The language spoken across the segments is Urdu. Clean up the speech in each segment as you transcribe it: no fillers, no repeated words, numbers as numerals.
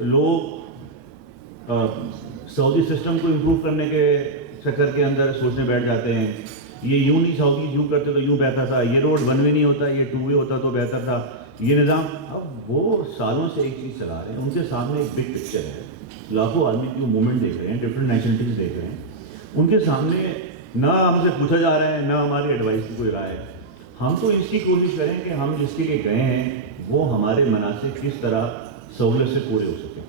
لوگ سعودی سسٹم کو امپروو کرنے کے چکر کے اندر سوچنے بیٹھ جاتے ہیں یہ یوں نہیں سعودی یوں کرتے تو یوں بہتر تھا, یہ روڈ 1 وے نہیں ہوتا یہ 2 وے ہوتا تو بہتر تھا, یہ نظام. اب وہ سالوں سے ایک چیز چلا رہے ہیں, ان کے سامنے ایک بگ پکچر ہے, لاکھوں آدمی کی موومنٹ دیکھ رہے ہیں, ڈفرینٹ نیشنلٹیز دیکھ رہے ہیں, ان کے سامنے نہ ہم سے پوچھا جا رہا ہے نہ ہماری ایڈوائس کی کوئی رائے ہے. ہم تو اس کی کوشش کریں کہ ہم جس کے لیے گئے ہیں وہ ہمارے مناسب کس طرح سہولت سے پورے ہو سکیں.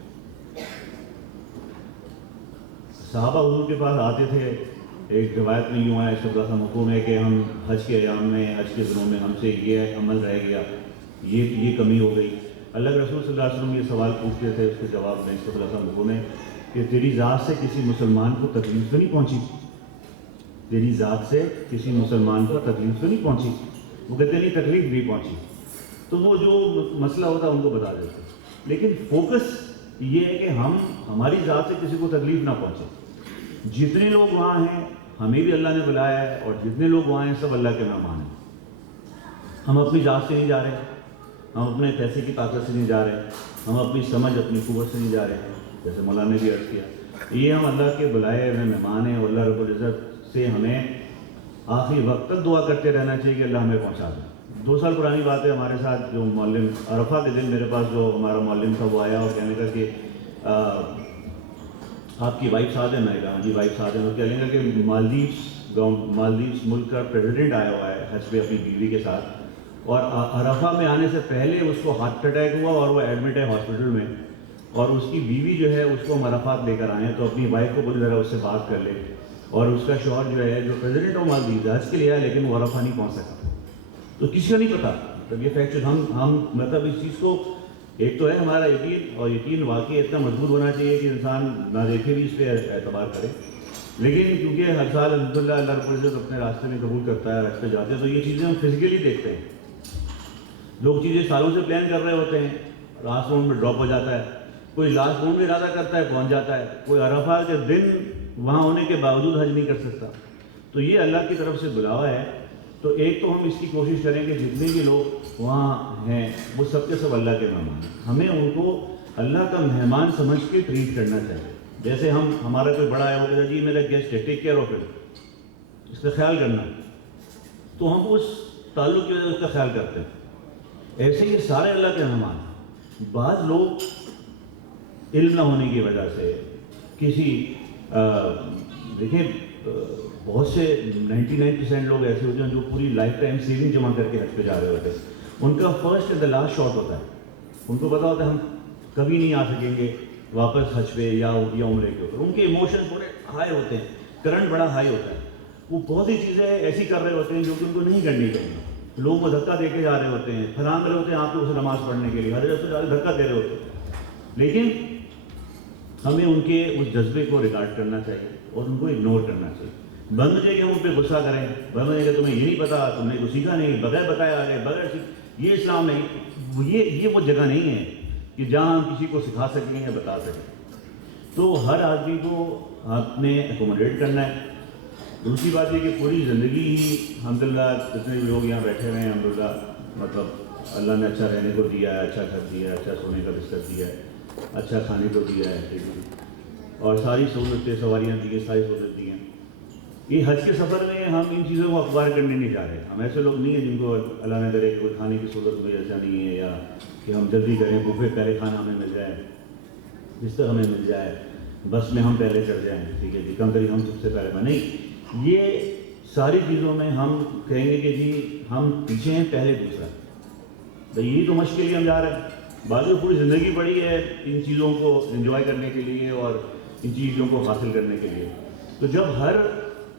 صحابہ حضور کے پاس آتے تھے, ایک روایت میں یوں ہے, اس کا مفہوم ہے کہ ہم حج کے ایام میں, حج کے دنوں میں ہم سے یہ عمل رہ گیا, یہ کمی ہو گئی. اللہ کے رسول صلی اللہ علیہ وسلم یہ سوال پوچھتے تھے, اس کے جواب میں اس کا مفہوم ہے کہ تیری ذات سے کسی مسلمان کو تکلیف تو نہیں پہنچی, تیری ذات سے کسی مسلمان کو تکلیف تو نہیں پہنچی. وہ کہتے نہیں تکلیف نہیں پہنچی, تو وہ جو مسئلہ ہوتا ہے ان کو بتا دیتے. لیکن فوکس یہ ہے کہ ہماری ذات سے کسی کو تکلیف نہ پہنچے. جتنے لوگ وہاں ہیں ہمیں بھی اللہ نے بلایا ہے, اور جتنے لوگ وہاں ہیں سب اللہ کے مہمان ہیں. ہم اپنی ذات سے نہیں جا رہے, ہم اپنے پیسے کی طاقت سے نہیں جا رہے, ہم اپنی سمجھ اپنی قوت سے نہیں جا رہے, جیسے مولانا نے بھی عرض کیا. یہ ہم اللہ کے بلائے ہوئے مہمان ہیں, اور اللہ رب العزت سے ہمیں آخری وقت تک دعا کرتے رہنا چاہیے کہ اللہ ہمیں پہنچا دے. 2 سال پرانی بات ہے, ہمارے ساتھ جو معلم عرفہ کے دن میرے پاس جو ہمارا معلم تھا وہ آیا اور کہنے کا کہ آپ کی وائف ساتھ ہے. میں نے کہا جی وائف ساتھ ہے. وہ کہنے کا کہ مالدیوس ملک کا پریزیڈنٹ آیا ہوا ہے حج پہ اپنی بیوی کے ساتھ, اور عرفہ میں آنے سے پہلے اس کو ہارٹ اٹیک ہوا اور وہ ایڈمٹ ہے ہاسپٹل میں, اور اس کی بیوی جو ہے اس کو ہم عرفات لے کر آئے ہیں, تو اپنی وائف کو بولی ذرا اس سے بات کر لے. اور اس کا شوہر جو ہے جو پریزیڈنٹ آف مالدیوز حج کے لیے آیا لیکن وہ عرفہ نہیں پہنچ سکا. تو کسی کو نہیں پتا, مطلب یہ فیکچر ہم مطلب اس چیز کو, ایک تو ہے ہمارا یقین, اور یقین واقعی اتنا مضبوط ہونا چاہیے کہ انسان نہ دیکھے بھی اس پہ اعتبار کرے. لیکن کیونکہ ہر سال الحمدللہ اللہ رب العزت اپنے راستے میں قبول کرتا ہے, راستے جاتے ہیں, تو یہ چیزیں ہم فزیکلی دیکھتے ہیں. لوگ چیزیں سالوں سے پلان کر رہے ہوتے ہیں, لاسٹ مومنٹ میں ڈراپ ہو جاتا ہے. کوئی لاسٹ مومنٹ میں ارادہ کرتا ہے پہنچ جاتا ہے, کوئی عرفہ کے دن وہاں ہونے کے باوجود حج نہیں کر سکتا. تو یہ اللہ کی طرف سے بلاوا ہے. تو ایک تو ہم اس کی کوشش کریں کہ جتنے بھی لوگ وہاں ہیں وہ سب کے سب اللہ کے مہمان ہیں. ہمیں ان کو اللہ کا مہمان سمجھ کے ٹریٹ کرنا چاہیے. جیسے ہمارا کوئی بڑا ہے وہ کہتا ہے جی میرا گیسٹ ہے, ٹیک کیئر آف اٹ, اس کا خیال کرنا, تو ہم اس تعلق کی وجہ سے اس کا خیال کرتے ہیں. ایسے یہ سارے اللہ کے مہمان ہیں. بعض لوگ علم نہ ہونے کی وجہ سے کسی دیکھیں بہت سے 99% لوگ ایسے ہوتے ہیں جو پوری لائف ٹائم سیونگ جمع کر کے حج پہ جا رہے ہوتے ہیں. ان کا first and the last shot ہوتا ہے. ان کو پتا ہوتا ہے ہم کبھی نہیں آ سکیں گے واپس حج پہ یا عمرے کے اوپر. ان کے ایموشنز بڑے ہائی ہوتے ہیں, کرنٹ بڑا ہائی ہوتا ہے. وہ بہت سی چیزیں ایسی کر رہے ہوتے ہیں جو کہ ان کو نہیں کرنی چاہیے. لوگ وہ دھکا دے کے جا رہے ہوتے ہیں, پھلان رہے ہوتے ہیں آپ کو اسے نماز پڑھنے کے لیے, ہر جگہ سے جا کے دھکا دے رہے ہوتے ہیں. لیکن ہمیں ان کے اس جذبے کو ریکارڈ کرنا چاہیے اور ان کو اگنور کرنا چاہیے. بند مجھے کہ ہم ان پہ غصہ کریں, بند مجھے کہ تمہیں یہ نہیں پتا, تم نے کچھ سیکھا نہیں, بغیر بتائے آ گئے, بغیر یہ اسلام نہیں. یہ وہ جگہ نہیں ہے کہ جہاں ہم کسی کو سکھا سکیں یا بتا سکیں. تو ہر آدمی کو آپ نے اکوموڈیٹ کرنا ہے. دوسری بات یہ کہ پوری زندگی ہی الحمدللہ جتنے بھی لوگ یہاں بیٹھے ہوئے ہیں الحمدللہ مطلب اللہ نے اچھا رہنے کو دیا ہے, اچھا گھر دیا ہے, اچھا سونے کا بستر دیا ہے, اچھا کھانے کو دیا ہے, اور ساری سہولتیں سواریاں دی ہیں, ساری سہولت دی ہیں. یہ حج کے سفر میں ہم ان چیزوں کو اخبار کرنے نہیں جا رہے. ہم ایسے لوگ نہیں ہیں جن کو اللہ نے کرے کوئی کھانے کی سہولت میں ایسا نہیں ہے, یا کہ ہم جلدی کریں بوفے پہلے کھانا ہمیں مل جائے, بستر ہمیں مل جائے, بس میں ہم پہلے چڑھ جائیں, ٹھیک ہے جی کم قریب ہم سب سے پہلے. نہیں, یہ ساری چیزوں میں ہم کہیں گے کہ جی ہم پیچھے ہیں پہلے دوسرا. تو یہی تو مشق کے لیے ہم جا رہے ہیں. بعض پوری زندگی پڑی ہے ان چیزوں کو انجوائے کرنے کے لیے اور ان چیزوں کو حاصل کرنے کے لیے. تو جب ہر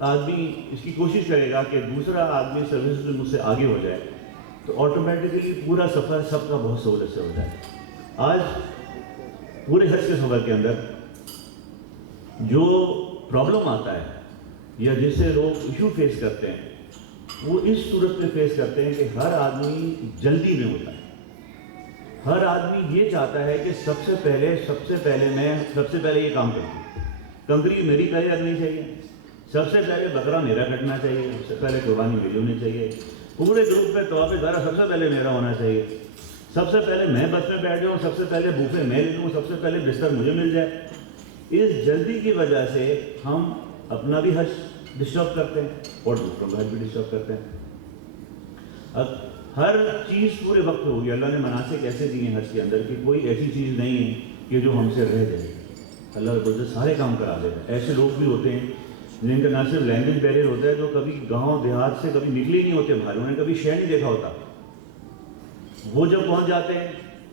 آدمی اس کی کوشش کرے گا کہ دوسرا آدمی سروس میں مجھ سے آگے ہو جائے, تو آٹومیٹکلی پورا سفر سب کا بہت سہولت سے ہو جائے. آج پورے حج کے سفر کے اندر جو پرابلم آتا ہے یا جس سے لوگ ایشو فیس کرتے ہیں وہ اس صورت میں فیس کرتے ہیں کہ ہر آدمی جلدی میں ہوتا ہے. ہر آدمی یہ چاہتا ہے کہ سب سے پہلے میں یہ کام کروں, کنکری میری پہلے لگنی چاہیے, سب سے پہلے بکرا میرا کٹنا چاہیے, سب سے پہلے قربانی میری ہونی چاہیے, پورے گروپ پہ طواف ذرا سب سے پہلے میرا ہونا چاہیے. سب سے پہلے میں بس میں بیٹھ جاؤں, سب سے پہلے بوفے میں لے لوں, سب سے پہلے بستر مجھے مل جائے. اس جلدی کی وجہ سے ہم اپنا بھی حج ڈسٹرب کرتے ہیں اور دوسروں کا حج بھی ڈسٹرب کرتے ہیں. اب ہر چیز پورے وقت ہوگی. اللہ نے مناسک ایسے دیے ہیں حج کے اندر کہ کوئی ایسی چیز نہیں ہے کہ جو ہم سے رہ جائے. اللہ رب العزت سارے کام کرا دیتا ہے. ایسے لوگ بھی ہوتے ہیں جن کا نہ صرف لینگویج بیریئر ہوتا ہے, جو کبھی گاؤں دیہات سے کبھی نکلے ہی نہیں ہوتے باہر, انہوں نے کبھی شہر نہیں دیکھا ہوتا. وہ جب پہنچ جاتے ہیں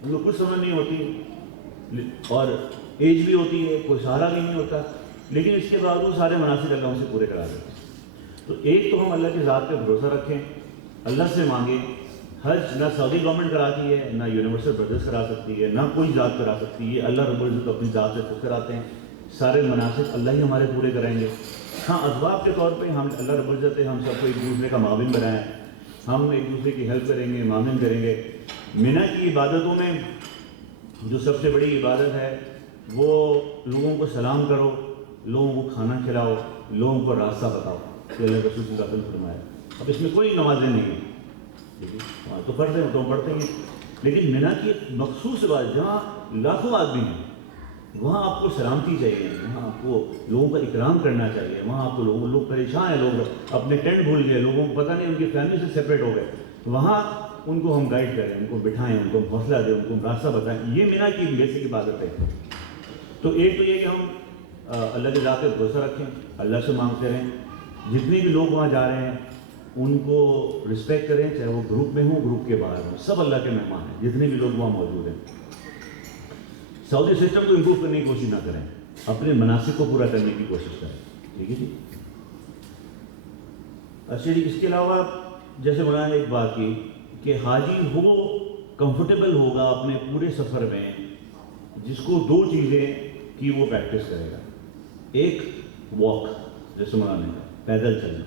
ان کو کچھ سمجھ نہیں ہوتی اور ایج بھی ہوتی ہے, کوئی سہارا بھی نہیں ہوتا, لیکن اس کے باوجود سارے مناسب اللہ ان سے پورے کرا دیتے ہیں. تو ایک تو ہم اللہ کی ذات پہ بھروسہ رکھیں, اللہ سے مانگیں. حج نہ سعودی گورنمنٹ کراتی ہے, نہ یونیورسل برادرز کرا سکتی ہے, نہ کوئی ذات کرا سکتی ہے. اللہ رب العزت اپنی ذات سے خود کراتے ہیں. سارے مناسب اللہ ہی ہمارے پورے کرائیں گے. ہاں اسباب کے طور پہ ہم اللہ رب العزت ہم سب کو ایک دوسرے کا معاون بنائیں, ہم ایک دوسرے کی ہیلپ کریں گے, معاون کریں گے. منی کی عبادتوں میں جو سب سے بڑی عبادت ہے وہ لوگوں کو سلام کرو, لوگوں کو کھانا کھلاؤ, لوگوں کو راستہ بتاؤ, کہ اللہ رسول صلی اللہ علیہ وسلم فرمایا. اب اس میں کوئی نمازیں نہیں ہیں, تو پڑھتے ہیں تو پڑھتے ہیں, لیکن منی کی ایک مخصوص بات جہاں لاکھوں آدمی ہیں وہاں آپ کو سلامتی چاہیے, وہاں آپ کو لوگوں کا اکرام کرنا چاہیے. وہاں آپ کو لوگ پریشان ہیں, لوگ اپنے ٹینٹ بھول گئے, لوگوں کو پتہ نہیں, ان کی فیملی سے سپریٹ ہو گئے. وہاں ان کو ہم گائیڈ کریں, ان کو بٹھائیں, ان کو حوصلہ دیں, ان کو راستہ بتائیں. یہ منی کی بیسک عبادت ہے. تو ایک تو یہ کہ ہم اللہ کے ذات پہ بھروسہ رکھیں, اللہ سے مانگتے رہیں. جتنے بھی لوگ وہاں جا رہے ہیں ان کو رسپیکٹ کریں, چاہے وہ گروپ میں ہوں گروپ کے باہر ہوں, سب اللہ کے مہمان ہیں جتنے بھی لوگ وہاں موجود ہیں. سعودی سسٹم کو امپروو کرنے کی کوشش نہ کریں, اپنے مناسب کو پورا کرنے کی کوشش کریں. ٹھیک ہے جی. اچھا جی, اس کے علاوہ جیسے مولانا نے ایک بات کی کہ حاجی وہ کمفرٹیبل ہوگا اپنے پورے سفر میں جس کو دو چیزیں کی وہ پریکٹس کرے گا. ایک واک, جیسے مولانا نے کہا پیدل چلنا.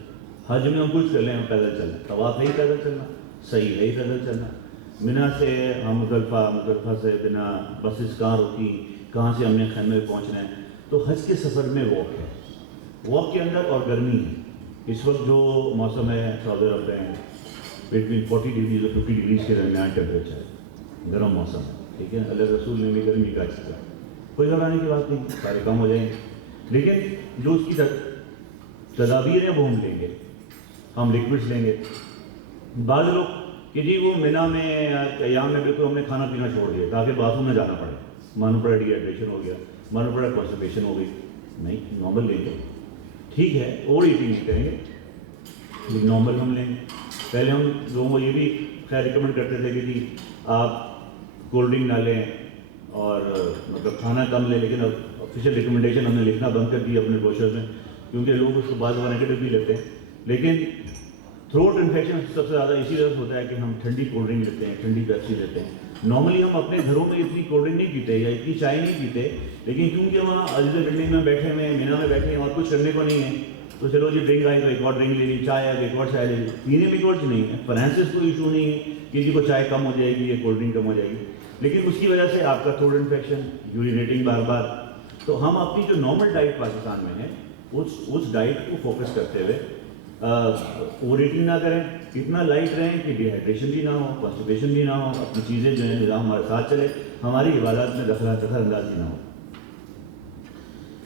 حج میں ہم کچھ کر لیں, ہم پیدل چلنا, طواف ہے ہی پیدل چلنا, صحیح ہے ہی پیدل چلنا. منی سے ہم مزدلفہ سے بنا بسز کار ہوتی, کہاں سے ہم نے خیمے میں پہنچنا ہے. تو حج کے سفر میں واک ہے, واک کے اندر. اور گرمی ہے اس وقت جو موسم ہے سعودی عرب میں بٹوین 40 ڈگریز اور 50 ڈگریز کے درمیان ٹیمپریچر ہے, گرم موسم ہے. ٹھیک ہے, اللہ رسول نے بھی گرمی کا چکا, کوئی گھبرانے کی بات نہیں, سارے کم ہو جائیں گے. لیکن جو اس کی تدابیر ہیں وہ ہم لیں گے, ہم لیکوڈس لیں گے. بعض لوگ کہ جی وہ منی میں ایام میں بالکل ہم نے کھانا پینا چھوڑ دیا تاکہ باتھ روم میں جانا پڑے, معلوم پڑا ڈی ہائیڈریشن ہو گیا, معلوم پڑا کانسٹیپیشن ہو گئی. نہیں, نارمل لیں گے, ٹھیک ہے, اوور ایٹنگ نہیں کریں گے, لیکن نارمل ہم لیں گے. پہلے ہم لوگوں کو یہ بھی خیر ریکمنڈ کرتے تھے کہ جی آپ کولڈ ڈرنک نہ لیں اور مطلب کھانا کم لیں, لیکن اب آفیشیل ریکمنڈیشن ہم نے لکھنا بند کر دی اپنے بروشر میں, کیونکہ لوگ اس کو بعض نیگیٹو بھی لیتے ہیں. لیکن تھروٹ انفیکشن سب سے زیادہ اسی وجہ سے ہوتا ہے کہ ہم ٹھنڈی کولڈ ڈرنک لیتے ہیں, ٹھنڈی پیپسی لیتے ہیں. نارملی ہم اپنے گھروں میں اتنی کولڈ ڈرنک نہیں پیتے یا اتنی چائے نہیں پیتے, لیکن کیونکہ وہاں عزیز بلڈنگ میں بیٹھے ہوئے ہیں, منی میں بیٹھے ہیں, اور کچھ کرنے کو نہیں ہے, تو چلو جی ڈرنک آئی تو ایک اور ڈرنک لے لی, چائے آئی تو ایک اور چائے لے لی. پینے میں کوئی نہیں ہے, فرانسس کوئی ایشو نہیں ہے کہ جی کو چائے کم ہو جائے گی یا کولڈ ڈرنک کم ہو جائے گی, لیکن اس کی وجہ سے آپ کا تھروٹ انفیکشن, یورینیٹنگ بار بار. تو ہم اپنی جو نارمل ڈائٹ پاکستان میں ہے اس ڈائٹ کو فوکس کرتے ہوئے اوور ایٹنگ نہ کریں, اتنا لائٹ رہیں کہ ڈی ہائیڈریشن بھی نہ ہو, کانسٹیپیشن بھی نہ ہو, اپنی چیزیں جو ہیں نظام ہمارے ساتھ چلے, ہماری عبادات میں دخل اندازی نہ ہو.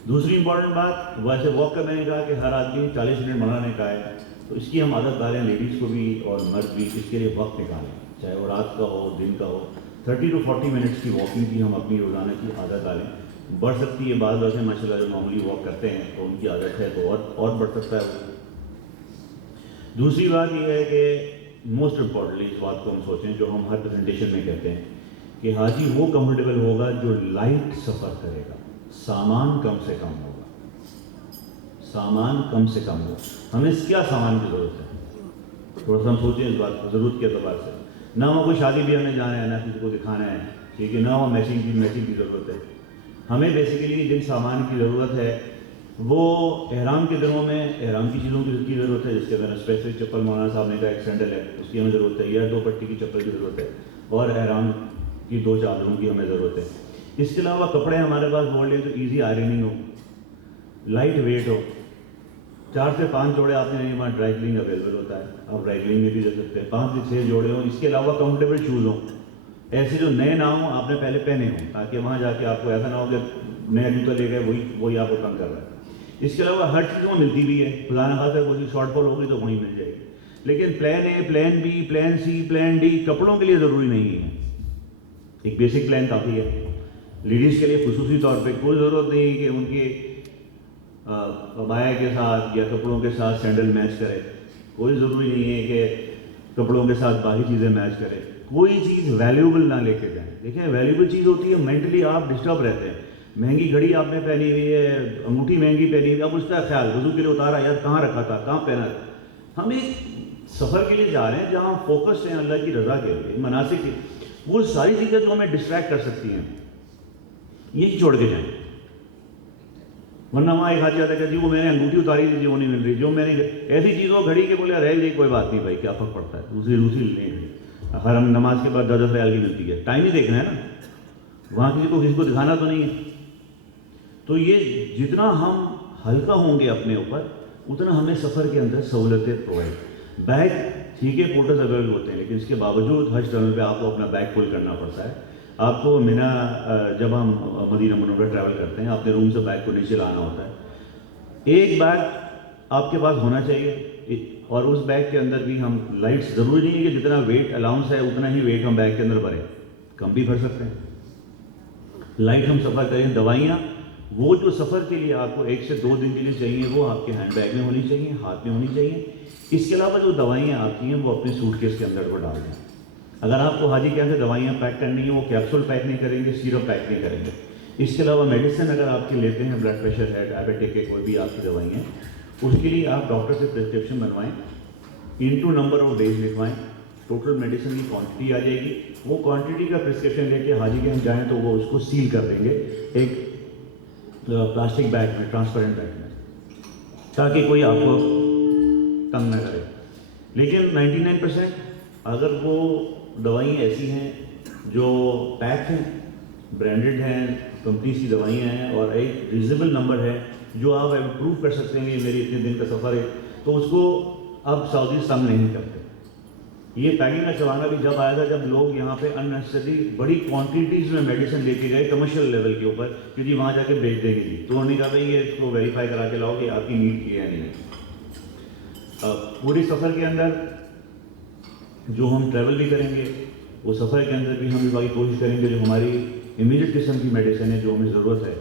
دوسری امپورٹنٹ بات, ویسے واک کا میں نے کہا کہ ہر آدمی 40 منٹ مولانا نے کہا ہے, تو اس کی ہم عادت ڈالیں, لیڈیز کو بھی اور مرد بھی, اس کے لیے وقت نکالیں, چاہے وہ رات کا ہو دن کا ہو. 30 to 40 منٹس کی واکنگ کی ہم اپنی روزانہ کی عادت ڈالیں. بڑھ سکتی ہے, بعض لوگ ہیں ماشاء اللہ جو نارملی واک کرتے ہیں تو ان کی عادت ہے تو اور بڑھ سکتا ہے وہ. دوسری بات یہ ہے کہ موسٹ امپورٹنٹلی اس بات کو ہم سوچیں جو ہم ہر پریزنٹیشن میں کہتے ہیں کہ حاجی وہ کمفرٹیبل ہوگا جو لائٹ سفر کرے گا, سامان کم سے کم ہوگا, سامان کم سے کم ہوگا. ہمیں کیا سامان کی ضرورت ہے, تھوڑا سا ہم سوچیں اس بات کو ضرورت کے اعتبار سے. نہ وہ کوئی شادی بیاہ میں جانا ہے, نہ کسی کو دکھانا ہے, ٹھیک ہے, نہ وہ میچنگ کی ضرورت ہے. ہمیں بیسیکلی جن سامان کی ضرورت ہے وہ احرام کے دنوں میں احرام کی چیزوں کی ضرورت ہے, جس کے اندر اسپیسیفک چپل مولانا صاحب نے کہا ایک سینڈل ہے, اس کی ہمیں ضرورت ہے, یا 2 پٹی کی چپل کی ضرورت ہے, اور احرام کی 2 چادروں کی ہمیں ضرورت ہے. اس کے علاوہ کپڑے ہمارے پاس بول لیں تو ایزی آئرننگ ہو, لائٹ ویٹ ہو. 4 سے 5 جوڑے آپ نے وہاں ڈرائی کلین اویلیبل ہوتا ہے, آپ ڈرائی کلین میں بھی دے سکتے ہیں. 5 سے 6 جوڑے ہوں. اس کے علاوہ کمفرٹیبل شوز ہوں, ایسے جو نئے نہ ہوں آپ نے پہلے پہنے ہوں، تاکہ وہاں جا کے آپ کو ایسا نہ ہو کہ نیا جوتا لے گئے وہی آپ کو تنگ کر رہا ہے۔ اس کے علاوہ ہر چیز میں ملتی بھی ہے، خدا نہ خاصا کوئی شارٹ فال ہوگی تو وہیں مل جائے گی، لیکن plan a, plan be, plan C, plan D کپڑوں کے لیے ضروری نہیں ہے، ایک بیسک پلان کافی ہے۔ لیڈیز کے لیے خصوصی طور پہ کوئی ضرورت نہیں ہے کہ ان کے عبایا کے ساتھ یا کپڑوں کے ساتھ سینڈل میچ کرے، کوئی ضروری نہیں ہے کہ کپڑوں کے ساتھ باقی چیزیں میچ کرے، کوئی چیز ویلیوبل نہ لے کے جائیں۔ دیکھیں ویلیوبل چیز ہوتی ہے مینٹلی آپ ڈسٹرب رہتے ہیں، مہنگی گھڑی آپ نے پہنی ہوئی ہے، انگوٹھی مہنگی پہنی ہوئی ہے، اب اس کا خیال وضو کے لیے اتارا یار کہاں رکھا تھا، کہاں پہنا تھا۔ ہم ایک سفر کے لیے جا رہے ہیں جہاں ہم فوکس ہیں اللہ کی رضا کے لیے، مناسک کی وہ ساری چیزیں جو ہمیں ڈسٹریکٹ کر سکتی ہیں یہی چھوڑ کے جائیں، ورنہ وہاں ایک ہاتھ جاتا ہے کہ جی وہ میں نے انگوٹھی اتاری تھی، وہ نہیں مل رہی، جو میں نے ایسی چیز ہو گھڑی کے بولے رہ گئی کوئی بات نہیں بھائی کیا فرق پڑتا ہے، دوسری نہیں ہے، ہر ہم نماز کے بعد 10 ریال کی ملتی ہے، ٹائم ہی دیکھنا ہے نا، وہاں کسی کو دکھانا تو نہیں ہے۔ تو یہ جتنا ہم ہلکا ہوں گے اپنے اوپر اتنا ہمیں سفر کے اندر سہولتیں پرووائڈ۔ بیگ ٹھیک ہے فوٹوز اویلیبل ہوتے ہیں، لیکن اس کے باوجود حج ٹرمل پہ آپ کو اپنا بیگ فل کرنا پڑتا ہے۔ آپ کو مینا جب ہم مدینہ منورہ ٹریول کرتے ہیں اپنے روم سے بیگ کو نیچے لانا ہوتا ہے، ایک بیگ آپ کے پاس ہونا چاہیے، اور اس بیگ کے اندر بھی ہم لائٹس ضروری نہیں ہے کہ جتنا ویٹ الاؤنس ہے اتنا ہی ویٹ ہم بیگ کے اندر بھریں، کم بھی بھر سکتے ہیں۔ لائٹ ہم سفر کریں، دوائیاں وہ جو سفر کے لیے آپ کو 1 سے 2 دن کے لیے چاہیے وہ آپ کے ہینڈ بیگ میں ہونی چاہیے، ہاتھ میں ہونی چاہیے۔ اس کے علاوہ جو دوائیاں آتی ہیں وہ اپنے سوٹ کیس کے اندر وہ ڈال دیں۔ اگر آپ کو حاجی کیا سے دوائیاں پیک کرنی ہیں وہ کیپسول پیک نہیں کریں گے، سیرپ پیک نہیں کریں گے۔ اس کے علاوہ میڈیسن اگر آپ کے لیتے ہیں، بلڈ پریشر ہے، ڈائبٹک ہے، کوئی بھی آپ کی دوائی ہیں، اس کے لیے آپ ڈاکٹر سے پرسکرپشن بنوائیں، انٹو نمبر آف ڈیز لکھوائیں، ٹوٹل میڈیسن کی کوانٹٹی آ جائے گی، وہ کوانٹٹی کا پرسکرپشن لے کے حاجی کے ہم جائیں تو وہ اس کو سیل کر دیں گے ایک پلاسٹک بیگ میں، ٹرانسپیرنٹ بیگ میں، تاکہ کوئی آپ کو تنگ نہ کرے۔ لیکن 99% اگر وہ دوائیں ایسی ہیں جو پیک ہیں، برانڈڈ ہیں، کمپنیز کی دوائیاں ہیں، اور ایک ریزنیبل نمبر ہے جو آپ امپروو کر سکتے ہیں کہ میری اتنے دن کا سفر ہے، تو اس کو اب سعودی تنگ نہیں کرتے۔ یہ پیکنگ کا زمانہ بھی جب آیا تھا جب لوگ یہاں پہ اننیسسری بڑی کوانٹیٹیز میں میڈیسن لے کے گئے کمرشل لیول کے اوپر کہ جی وہاں جا کے بیچ دیں گے جی، تو انہوں نے کہا بھائی یہ اس کو ویریفائی کرا کے لاؤ کہ آپ کی نیڈ کی ہے نہیں ہے۔ پوری سفر کے اندر جو ہم ٹریول بھی کریں گے وہ سفر کے اندر بھی ہم باقی کوشش کریں گے جو ہماری امیڈیٹ قسم کی میڈیسن ہے جو ہمیں ضرورت ہے،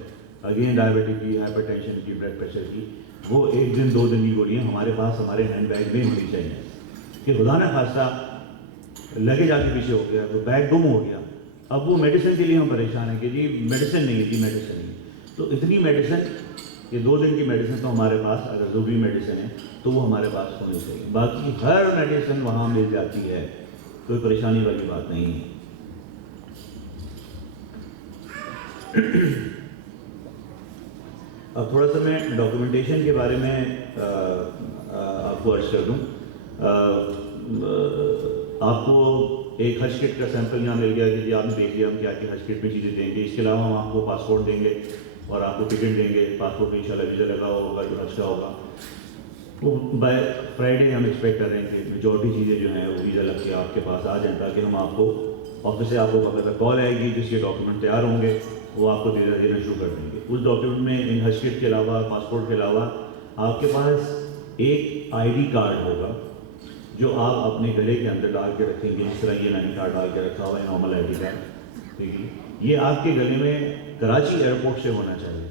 اگین ڈائبٹک کی، ہائپر ٹینشن کی، بلڈ پریشر کی، وہ 1 دن 2 دن کی گولیاں ہمارے پاس ہمارے ہینڈ بیگ میں ہونی چاہیے کہ خدا نہ خواستہ لگے جا کے پیچھے ہو گیا تو بیگ گم ہو گیا، اب وہ میڈیسن کے لیے ہم پریشان ہیں کہ جی میڈیسن نہیں تھی، میڈیسن نہیں، تو اتنی میڈیسن یہ 2 دن کی میڈیسن تو ہمارے پاس اگر ضروری میڈیسن ہے تو وہ ہمارے پاس ہونی چاہیے، باقی ہر میڈیسن وہاں مل جاتی ہے، کوئی پریشانی والی بات نہیں ہے۔ اب تھوڑا سا میں ڈاکومنٹیشن کے بارے میں آپ کو عرض کر دوں۔ آپ کو ایک حج کٹ کا سیمپل یہاں مل گیا کہ جی آپ نے دیکھ لیا ہم کیا کہ حج کٹ میں چیزیں دیں گے، اس کے علاوہ ہم آپ کو پاسپورٹ دیں گے اور آپ کو ٹکٹ دیں گے، پاسپورٹ میں انشاءاللہ ویزا لگا ہوگا جو حج کا ہوگا، وہ بائی فرائیڈے ہم ایکسپیکٹ کر رہے ہیں کہ میجورٹی چیزیں جو ہیں وہ ویزا لگ کے آپ کے پاس آ جائیں تاکہ ہم آپ کو آفس سے آپ کو باقاعدہ کال آئے گی جس کے ڈاکیومنٹ تیار ہوں گے وہ آپ کو دینا شروع کر دیں گے۔ اس ڈاکیومنٹ میں ان حج کٹ کے علاوہ، پاسپورٹ کے علاوہ آپ کے پاس ایک ID کارڈ ہوگا جو آپ اپنے گلے کے اندر ڈال کے رکھیں گے، جس طرح یہ نانی کارڈ ڈال کے رکھا ہوا ہے نارمل ID کارڈ، ٹھیک ہے، یہ آپ کے گلے میں کراچی ایئرپورٹ سے ہونا چاہیے۔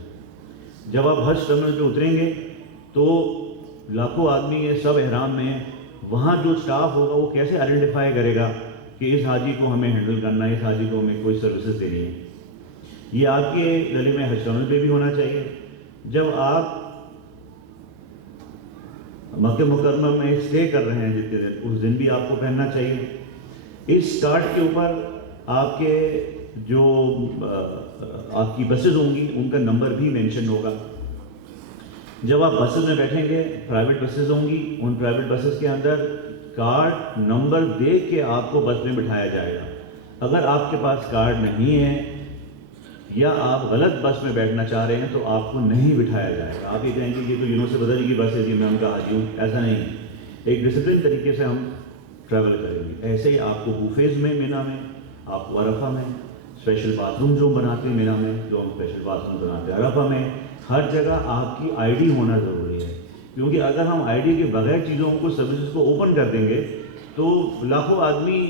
جب آپ حج ٹرمنل پہ اتریں گے تو لاکھوں آدمی یہ سب احرام میں ہیں، وہاں جو اسٹاف ہوگا وہ کیسے آئیڈینٹیفائی کرے گا کہ اس حاجی کو ہمیں ہینڈل کرنا ہے، اس حاجی کو ہمیں کوئی سروسز دینی ہے، یہ آپ کے گلے میں حج ٹرمنل پہ بھی ہونا چاہیے۔ جب آپ مکہ مکرمہ میں اسٹے کر رہے ہیں جتنے دن، اس دن بھی آپ کو پہننا چاہیے۔ اس کارڈ کے اوپر آپ کے جو آپ کی بسز ہوں گی ان کا نمبر بھی مینشن ہوگا۔ جب آپ بسز میں بیٹھیں گے، پرائیویٹ بسز ہوں گی، ان پرائیویٹ بسز کے اندر کارڈ نمبر دیکھ کے آپ کو بس میں بٹھایا جائے گا۔ اگر آپ کے پاس کارڈ نہیں ہے یا آپ غلط بس میں بیٹھنا چاہ رہے ہیں تو آپ کو نہیں بٹھایا جائے گا۔ آپ یہ کہیں گے یہ تو یونو سے بدل کی بس ہے جی میں ان کا حاجی ہوں، ایسا نہیں ہے، ایک ڈسپلن طریقے سے ہم ٹریول کریں گے۔ ایسے ہی آپ کو بوفیز میں مینا میں آپ کو عرفہ میں اسپیشل باتھ روم جو بناتے ہیں مینا میں، جو ہم اسپیشل باتھ روم بناتے ہیں عرفہ میں، ہر جگہ آپ کی آئی ڈی ہونا ضروری ہے، کیونکہ اگر ہم آئی ڈی کے بغیر چیزوں کو سروسز کو اوپن کر دیں گے تو لاکھوں آدمی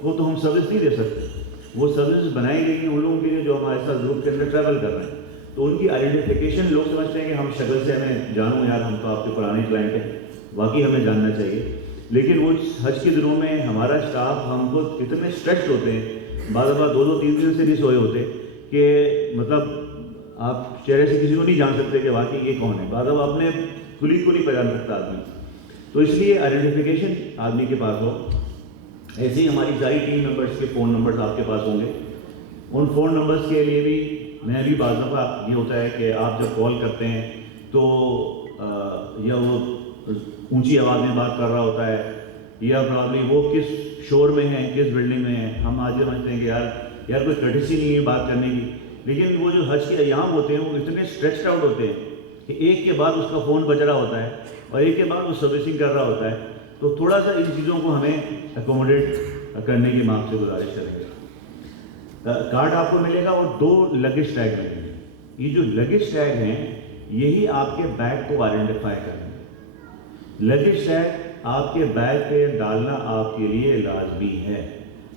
کو تو ہم سروس نہیں دے سکتے. وہ سروسز بنائی گئی ہیں ان لوگوں کے لیے جو ہمارے ساتھ گروپ کے اندر ٹریول کر رہے ہیں، تو ان کی آئیڈینٹیفیکیشن لوگ سمجھتے ہیں کہ ہم شکل سے ہمیں جانو یار ہم تو آپ کے پرانے کلائنٹ ہیں، واقعی ہمیں جاننا چاہیے. لیکن وہ حج کے دنوں میں ہمارا اسٹاف ہم کو اتنے اسٹریچڈ ہوتے ہیں، بعض دفعہ 2-3 دن سے نہیں سوئے ہوتے کہ مطلب آپ چہرے سے کسی کو نہیں جان سکتے کہ واقعی یہ کون ہے. بعض دفعہ اپنے کلیگ کو نہیں پہچان سکتا آدمی. تو اس لیے آئیڈینٹیفیکیشن آدمی کے پاس ہو. ایسے ہی ہماری ساری ٹیم ممبرس کے فون نمبرز آپ کے پاس ہوں گے. ان فون نمبرز کے لیے بھی میں بھی بعض دفعہ یہ ہوتا ہے کہ آپ جب کال کرتے ہیں تو یا وہ اونچی آواز میں بات کر رہا ہوتا ہے یا پرابلی وہ کس شور میں ہیں، کس بلڈنگ میں ہیں. ہم آج سمجھتے ہیں کہ یار کوئی کٹسی نہیں ہے بات کرنے کی، لیکن وہ جو حج کے ایام ہوتے ہیں وہ اتنے اسٹریچڈ آؤٹ ہوتے ہیں کہ ایک کے بعد اس کا فون بج رہا ہوتا ہے اور ایک کے بعد وہ سروسنگ کر رہا ہوتا ہے. تو تھوڑا سا ان چیزوں کو ہمیں اکوموڈیٹ کرنے کی میں آپ سے گزارش کریں گے. کارڈ آپ کو ملے گا اور 2 لگیج ٹیگ ملیں گے. یہ جو لگیج ٹیگ ہیں یہی آپ کے بیگ کو آئیڈینٹیفائی کریں گے. لگیج ٹیگ آپ کے بیگ پہ ڈالنا آپ کے لیے لازمی ہے.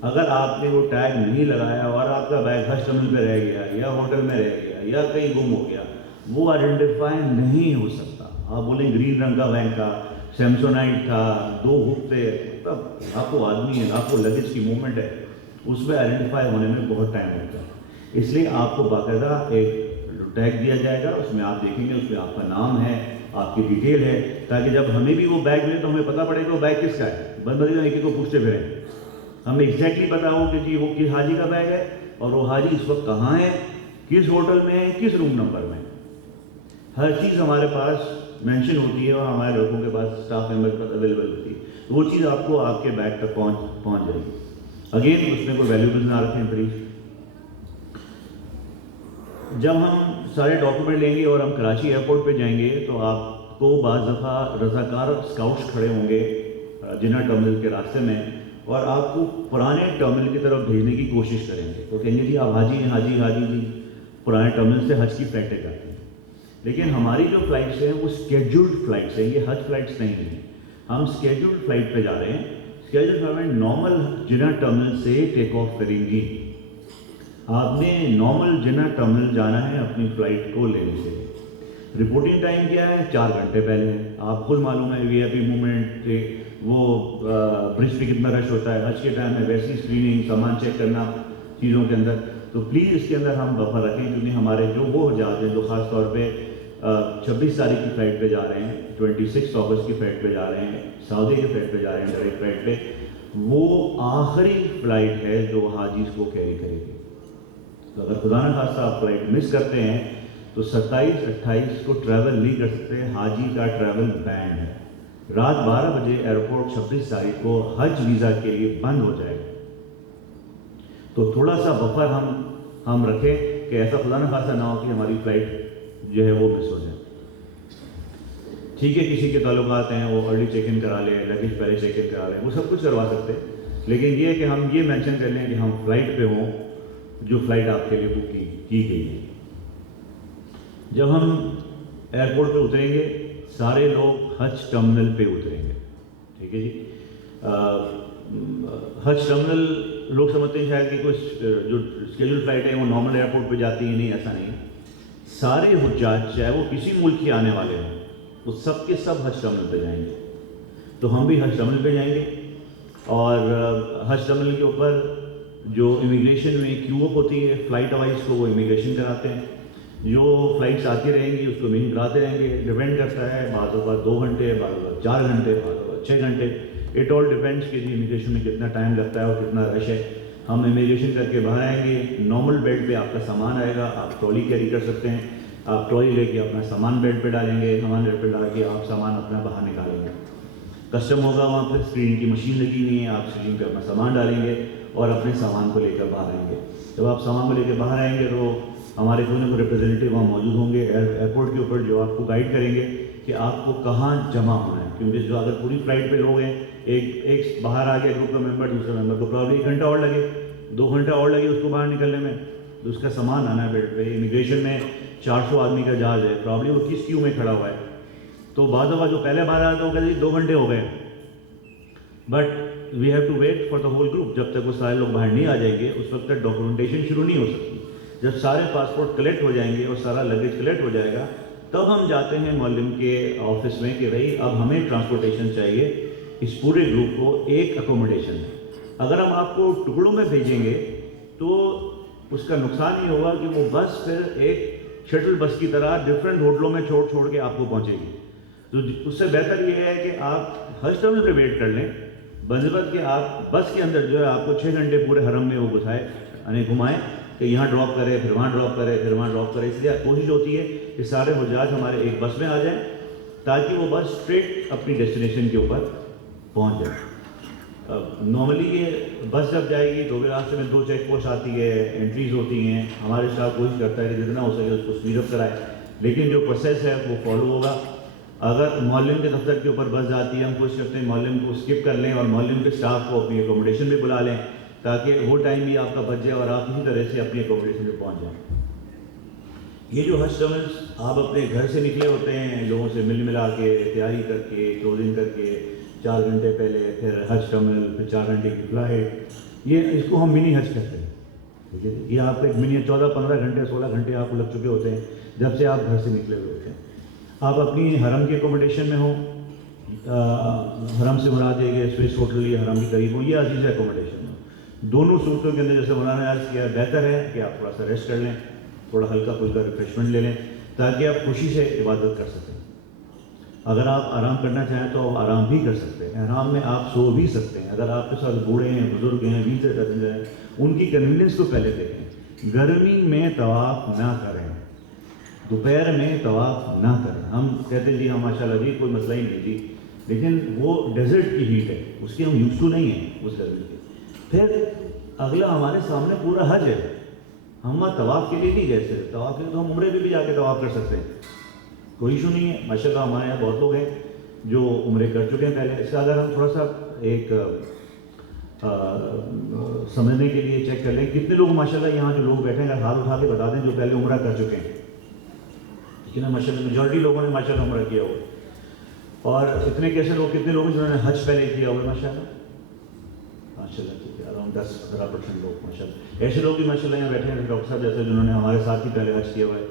اگر آپ نے وہ ٹیگ نہیں لگایا اور آپ کا بیگ حج ٹرمینل پہ رہ گیا یا ہوٹل میں رہ گیا یا کہیں گم ہو گیا، وہ آئیڈینٹیفائی نہیں ہو سکتا. آپ بولیں گرین رنگ کا بینک تھا، سیمسونائٹ تھا، 2 ہک تھے، مطلب لاکھوں آدمی ہے، لاکھوں لگیج کی موومنٹ ہے، اس میں آئیڈینٹیفائی ہونے میں بہت ٹائم لگتا ہے. اس لیے آپ کو باقاعدہ ایک ٹیگ دیا جائے گا، اس میں آپ دیکھیں گے اس میں آپ کا نام ہے، آپ کی ڈیٹیل ہے، تاکہ جب ہمیں بھی وہ بیگ ملے تو ہمیں پتہ پڑے کہ وہ بیگ کس کا ہے. بندہ ایک کو پوچھتے پھریں، ہمیں ایگزیکٹلی پتا ہو کہ جی وہ کس حاجی کا بیگ ہے اور وہ حاجی اس وقت کہاں ہے، کس ہوٹل میں ہے، کس روم نمبر میں. ہر چیز ہمارے پاس مینشن ہوتی ہے اور ہمارے لوگوں کے پاس اسٹاف ممبر کے پاس اویلیبل ہوتی ہے. وہ چیز آپ کو آپ کے بیگ تک پہنچ جائے گی. اگین اس میں کوئی ویلیوبل نہ رکھیں پلیز. جب ہم سارے ڈاکومنٹ لیں گے اور ہم کراچی ایئرپورٹ پہ جائیں گے تو آپ کو بعض دفعہ رضاکار اسکاؤٹس کھڑے ہوں گے جنہ ٹرمینل کے راستے میں اور آپ کو پرانے ٹرمینل کی طرف بھیجنے کی کوشش کریں گے. تو کہیں گے جی آپ حاجی جی پرانے ٹرمینل سے حج کی فلائٹیں کرتے ہیں. لیکن ہماری جو فلائٹس ہیں وہ اسکیڈولڈ فلائٹس ہیں، یہ حج فلائٹس نہیں ہیں. ہم اسکیڈولڈ فلائٹ پہ جا رہے ہیں. اسکیڈولڈ فلائٹ نارمل جنہ ٹرمینل سے ٹیک آف کریں گی. آپ نے نارمل جنہ ٹرمینل جانا ہے اپنی فلائٹ کو لینے سے. رپورٹنگ ٹائم کیا ہے؟ 4 گھنٹے پہلے. آپ خود معلوم ہے وی آئی پی موومنٹ وہ برج پہ کتنا رش ہوتا ہے. حج کے ٹائم میں ویسی اسکریننگ، سامان چیک کرنا چیزوں کے اندر. تو پلیز اس کے اندر ہم بفر رکھیں، کیونکہ ہمارے جو وہ جہاز ہیں جو خاص طور پہ 26 تاریخ کی فلائٹ پہ جا رہے ہیں، 26 اگست کی فلائٹ پہ جا رہے ہیں، سعودی کی فلائٹ پہ جا رہے ہیں ڈائریکٹ فلائٹ پہ، وہ آخری فلائٹ ہے جو حاجیز کو کیری کرے گی. تو اگر خدا نہ خواستہ آپ فلائٹ مس کرتے ہیں تو 27-28 کو ٹریول نہیں کر سکتے. حاجی کا ٹریول بین ہے. رات 12 بجے ایئرپورٹ 26 تاریخ کو حج ویزا کے لیے بند ہو جائے گا. تو تھوڑا سا بفر ہم رکھیں کہ ایسا خدا نہ خواستہ نہ ہو کہ ہماری فلائٹ جو ہے وہ مس ہو جائے. ٹھیک ہے، کسی کے تعلقات ہیں وہ ارلی چیک ان کرا لیں، لگیج پہلے چیک ان کرا لیں، وہ سب کچھ کروا سکتے ہیں. لیکن یہ کہ ہم یہ مینشن کر لیں کہ ہم فلائٹ پہ ہوں جو فلائٹ آپ کے لیے بک کی گئی ہے. جب ہم ایئرپورٹ پہ اتریں گے سارے لوگ حج ٹرمینل پہ اتریں گے. ٹھیک ہے جی. حج ٹرمینل لوگ سمجھتے ہیں شاید کہ کوئی جو اسکیجول فلائٹ ہے وہ نارمل ایئرپورٹ پہ جاتی ہے. نہیں، ایسا نہیں ہے. سارے حجاج چاہے وہ کسی ملک کے آنے والے ہوں وہ سب کے سب حج ٹرمینل پہ جائیں گے. تو ہم بھی حج ٹرمینل پہ جائیں گے اور حج ٹرمینل کے اوپر جو امیگریشن میں کیو اپ ہوتی ہے فلائٹ وائز کو وہ امیگریشن کراتے ہیں. جو فلائٹس آتی رہیں گی اس کو امیگریشن کراتے رہیں گے. ڈپینڈ کرتا ہے، بعض اوقات 2 گھنٹے، بعض اوقات 4 گھنٹے، بعض اوقات 6 گھنٹے. اٹ آل ڈپینڈس کہ جی امیگریشن میں کتنا ٹائم لگتا ہے اور کتنا رش ہے. ہم امیگریشن کر کے باہر آئیں گے. نارمل بیلٹ پہ آپ کا سامان آئے گا. آپ ٹرالی کیری کر سکتے ہیں. آپ ٹرالی لے کے اپنا سامان بیلٹ پہ ڈالیں گے. سامان بیلٹ پہ ڈال کے آپ سامان اپنا باہر نکالیں گے. کسٹم ہوگا وہاں پہ، اسکرین کی مشین لگی ہوئی ہے. آپ اسکرین پہ اپنا سامان ڈالیں گے اور اپنے سامان کو لے کر باہر آئیں گے. جب آپ سامان کو لے کے باہر آئیں گے تو ہمارے کوئی نہ کوئی ریپرزینٹیو وہاں موجود ہوں گے ایئرپورٹ کے اوپر جو آپ کو گائیڈ کریں گے کہ آپ کو کہاں جمع ہونا ہے، کیونکہ جو اگر پوری فلائٹ پہ لوگ ہیں، ایک باہر آ گیا گروپ کا ممبر، دوسرے ممبر کو پرابلی 1 گھنٹہ اور لگے، 2 گھنٹہ اور لگے اس کو باہر نکلنے میں، تو اس کا سامان آنا ہے بیڈ پہ. امیگریشن میں 400 آدمی کا جہاز ہے، پرابلی وہ کس کیو میں کھڑا ہوا ہے، تو بعض دفعہ جو پہلے باہر آیا تھا وہ کہتے ہیں 2 گھنٹے ہو گئے، but we have to wait for the whole group. جب تک وہ سارے لوگ باہر نہیں آ جائیں گے اس وقت تک ڈاکومنٹیشن شروع نہیں ہو سکتی. جب سارے پاسپورٹ کلیکٹ ہو جائیں گے اور سارا لگیج کلیکٹ ہو جائے گا تب ہم جاتے ہیں معلم کے آفس میں کہ بھائی اب ہمیں ٹرانسپورٹیشن چاہیے اس پورے گروپ کو ایک اکوموڈیشن میں. اگر ہم آپ کو ٹکڑوں میں بھیجیں گے تو اس کا نقصان یہ ہوگا کہ وہ بس پھر ایک شٹل بس کی طرح ڈفرینٹ ہوٹلوں میں چھوڑ کے آپ کو پہنچے گی. تو اس سے بہتر یہ ہے کہ آپ حج ٹرمنل پہ ویٹ کر لیں بنسبت کہ آپ بس کے اندر جو ہے آپ کو 6 گھنٹے پورے حرم میں وہ گھسائے یعنی گھمائیں کہ یہاں ڈراپ کرے پھر وہاں ڈراپ کرے پھر وہاں ڈراپ کرے. اس لیے کوشش ہوتی ہے کہ سارے حجاج ہمارے ایک بس میں آ جائیں تاکہ وہ بس اسٹریٹ اپنی ڈیسٹینیشن کے اوپر پہنچ جائے. نارملی یہ بس جب جائے گی تو بھی راستے میں 2 چیک پوسٹ آتی ہے، انٹریز ہوتی ہیں. ہمارے اسٹاف کوشش کرتا ہے کہ جتنا ہو سکے اس کو اسپیڈ اپ کرائے، لیکن جو پروسیس ہے وہ فالو ہوگا. اگر معلم کے دفتر کے اوپر بس جاتی ہے ہم کوشش کرتے ہیں معلم کو اسکپ کر لیں اور معلم کے اسٹاف کو اپنی اکوموڈیشن میں بلا لیں تاکہ وہ ٹائم بھی آپ کا بچ جائے اور آپ اسی طرح سے اپنی اکوموڈیشن پہ پہنچ جائیں. یہ جو حج ٹرمنلز آپ اپنے گھر سے نکلے ہوتے ہیں لوگوں سے مل ملا کے تیاری کر کے کلوزنگ کر کے 4 گھنٹے پہلے پھر حج ٹرمنل پھر 4 گھنٹے کی فلائٹ، یہ اس کو ہم منی حج کہتے ہیں. ٹھیک ہے، یہ آپ ایک منی 14-15 گھنٹے 16 گھنٹے آپ کو لگ چکے ہوتے ہیں جب سے آپ گھر سے نکلے ہوئے ہوتے ہیں. آپ اپنی حرم کی اکوموڈیشن میں ہوں، حرم سے مراد ہے کہ سوئس ہوٹل یا حرم کے قریب ہوں یا عزیز اکوموڈیشن ہو. دونوں صورتوں کے اندر جیسے مولانا نے عرض کیا بہتر ہے کہ آپ تھوڑا سا ریسٹ کر لیں، تھوڑا ہلکا پھلکا ریفریشمنٹ لے لیں تاکہ آپ خوشی سے عبادت کر سکیں. اگر آپ آرام کرنا چاہیں تو آپ آرام بھی کر سکتے ہیں، احرام میں آپ سو بھی سکتے ہیں. اگر آپ کے ساتھ بوڑھے ہیں بزرگ ہیں ویل چیئر پیسنجر ہیں ان کی کنوینئنس کو پہلے دیکھیں. گرمی میں طواف نہ کریں، دوپہر میں طواف نہ کریں. ہم کہتے ہیں جی ہاں ماشاء اللہ جی کوئی مسئلہ ہی نہیں جی، لیکن وہ ڈیزرٹ کی ہیٹ ہے، اس کے ہم یوز ٹو نہیں ہیں اس گرمی کے. پھر اگلا ہمارے سامنے پورا حج ہے، ہم وہاں طواف کے لیے نہیں گئے تھے، طواف کے لیے تو ہم عمرے پہ بھی جا کے طواف کر سکتے ہیں، کوئی ایشو نہیں ہے. ماشاء اللہ ہمارے یہاں بہت لوگ ہیں جو عمرے کر چکے ہیں پہلے. اس کا اگر ہم تھوڑا سا ایک سمجھنے کے لیے چیک کر لیں کتنے لوگ ماشاء اللہ یہاں جو لوگ بیٹھے ہیں اگر ہاتھ اٹھا کے بتا دیں جو پہلے عمرہ کر چکے ہیں. ٹھیک ہے نا، ماشاء اللہ میجورٹی لوگوں نے ماشاء اللہ عمرہ کیا ہوا. اور اتنے کیسے لوگ کتنے لوگ جنہوں نے حج پہلے کیا ہوا ہے ماشاء اللہ ماشاء اللہ. ٹھیک ہے، اراؤنڈ 10-15% لوگ ماشاء اللہ. ایسے لوگ بھی ماشاء اللہ یہاں بیٹھے ہیں ڈاکٹر صاحب جیسے جنہوں نے ہمارے ساتھ ہی پہلے حج کیا ہوا ہے،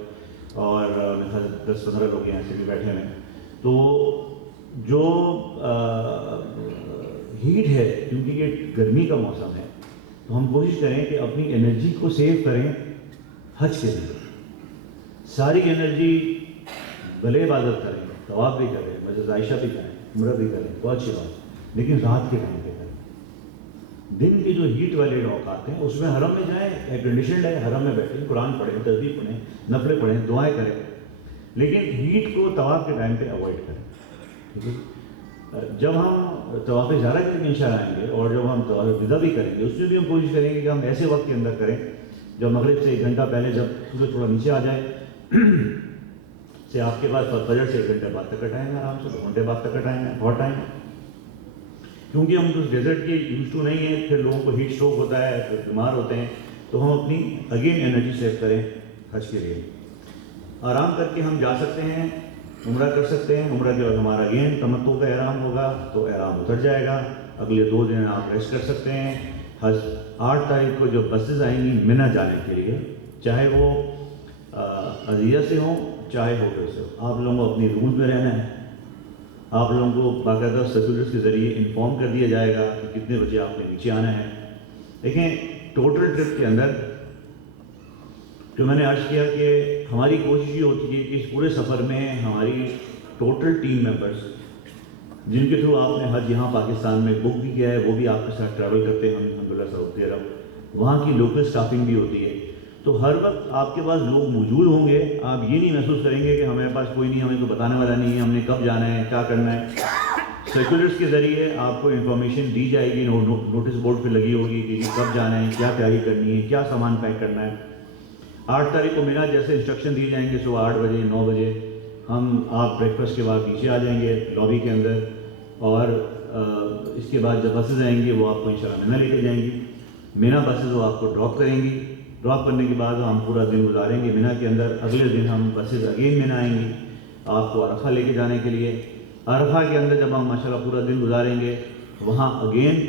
اور 10-15 لوگ یہاں سے بھی بیٹھے ہیں. تو جو ہیٹ ہے کیونکہ یہ گرمی کا موسم ہے تو ہم کوشش کریں کہ اپنی انرجی کو سیو کریں حج کے لیے. ساری انرجی بھلے عبادت کریں، طواف بھی کریں، مسجد عائشہ بھی کریں، عمرہ بھی کریں، بہت اچھی بات، لیکن رات کے ٹائم پہ کریں. دن کی جو ہیٹ والے اوقات ہیں اس میں حرم میں جائیں، ایئر کنڈیشنڈ ہے، حرم میں بیٹھیں، قرآن پڑھیں، تسبیح پڑھیں، نفلیں پڑھیں، دعائیں کریں، لیکن ہیٹ کو طواف کے ٹائم پہ اوائڈ کریں. ٹھیک ہے، جب ہم طواف زیارہ کے لیے انشاءاللہ آئیں گے اور جب ہم طواف ودا بھی کریں گے اس میں بھی ہم کوشش کریں گے کہ ہم ایسے وقت کے اندر کریں جب مغرب سے 1 گھنٹہ پہلے، جب سورج تھوڑا نیچے آ جائے سے آپ کے پاس فجر سے 1 گھنٹے بعد تک کا ٹائم ہے، آرام سے 2 گھنٹے بعد تک کا ٹائم ہے، بہت ٹائم ہے. کیونکہ ہم اس ڈیزرٹ کے یوز ٹو نہیں ہیں، پھر لوگوں کو ہیٹ اسٹروک ہوتا ہے، پھر بیمار ہوتے ہیں. تو ہم اپنی اگین انرجی سیو کریں حج کے لیے. آرام کر کے ہم جا سکتے ہیں، عمرہ کر سکتے ہیں. عمرہ کے بعد ہمارا اگین تمتع کا احرام ہوگا تو احرام اتر جائے گا. اگلے 2 دن آپ ریسٹ کر سکتے ہیں. حج 8 تاریخ کو جو بسز آئیں گی منی جانے کے لیے، چاہے وہ عزیہ سے ہوں چاہے ہوٹل سے ہو، آپ لوگوں کو اپنی روم میں رہنا ہے. آپ لوگوں کو باقاعدہ سرکولرس کے ذریعے انفارم کر دیا جائے گا کہ کتنے بجے آپ نے نیچے آنا ہے. دیکھیں ٹوٹل ٹرپ کے اندر جو میں نے عرض کیا کہ ہماری کوشش یہ ہوتی ہے کہ اس پورے سفر میں ہماری ٹوٹل ٹیم ممبرس جن کے تھرو آپ نے حج یہاں پاکستان میں بک بھی کیا ہے وہ بھی آپ کے ساتھ ٹریول کرتے ہیں الحمدللہ سعودی عرب. وہاں کی لوکل اسٹافنگ بھی ہوتی ہے. تو ہر وقت آپ کے پاس لوگ موجود ہوں گے. آپ یہ نہیں محسوس کریں گے کہ ہمارے پاس کوئی نہیں، ہمیں کوئی بتانے والا نہیں ہے، ہم نے کب جانا ہے کیا کرنا ہے. سرکولرس کے ذریعے آپ کو انفارمیشن دی جائے گی، نوٹس بورڈ پہ لگی ہوگی کہ کب جانا ہے، کیا تیاری کرنی ہے، کیا سامان پیک کرنا ہے. 8 تاریخ کو مینا جیسے انسٹرکشن دی جائیں گے صبح 8 بجے 9 بجے آپ بریکفاسٹ کے بعد پیچھے آ جائیں گے لابی کے اندر، اور اس کے بعد جب بسز آئیں گی وہ آپ کو انشاءاللہ مینا لے کے جائیں گی. مینا بسز وہ آپ کو ڈراپ کریں گی. ڈراپ کرنے کے بعد ہم پورا دن گزاریں گے مینا کے اندر. اگلے دن ہم بسز اگین مینا آئیں گی آپ کو عرفہ لے کے جانے کے لیے. عرفہ کے اندر جب ہم ماشاءاللہ پورا دن گزاریں گے وہاں اگین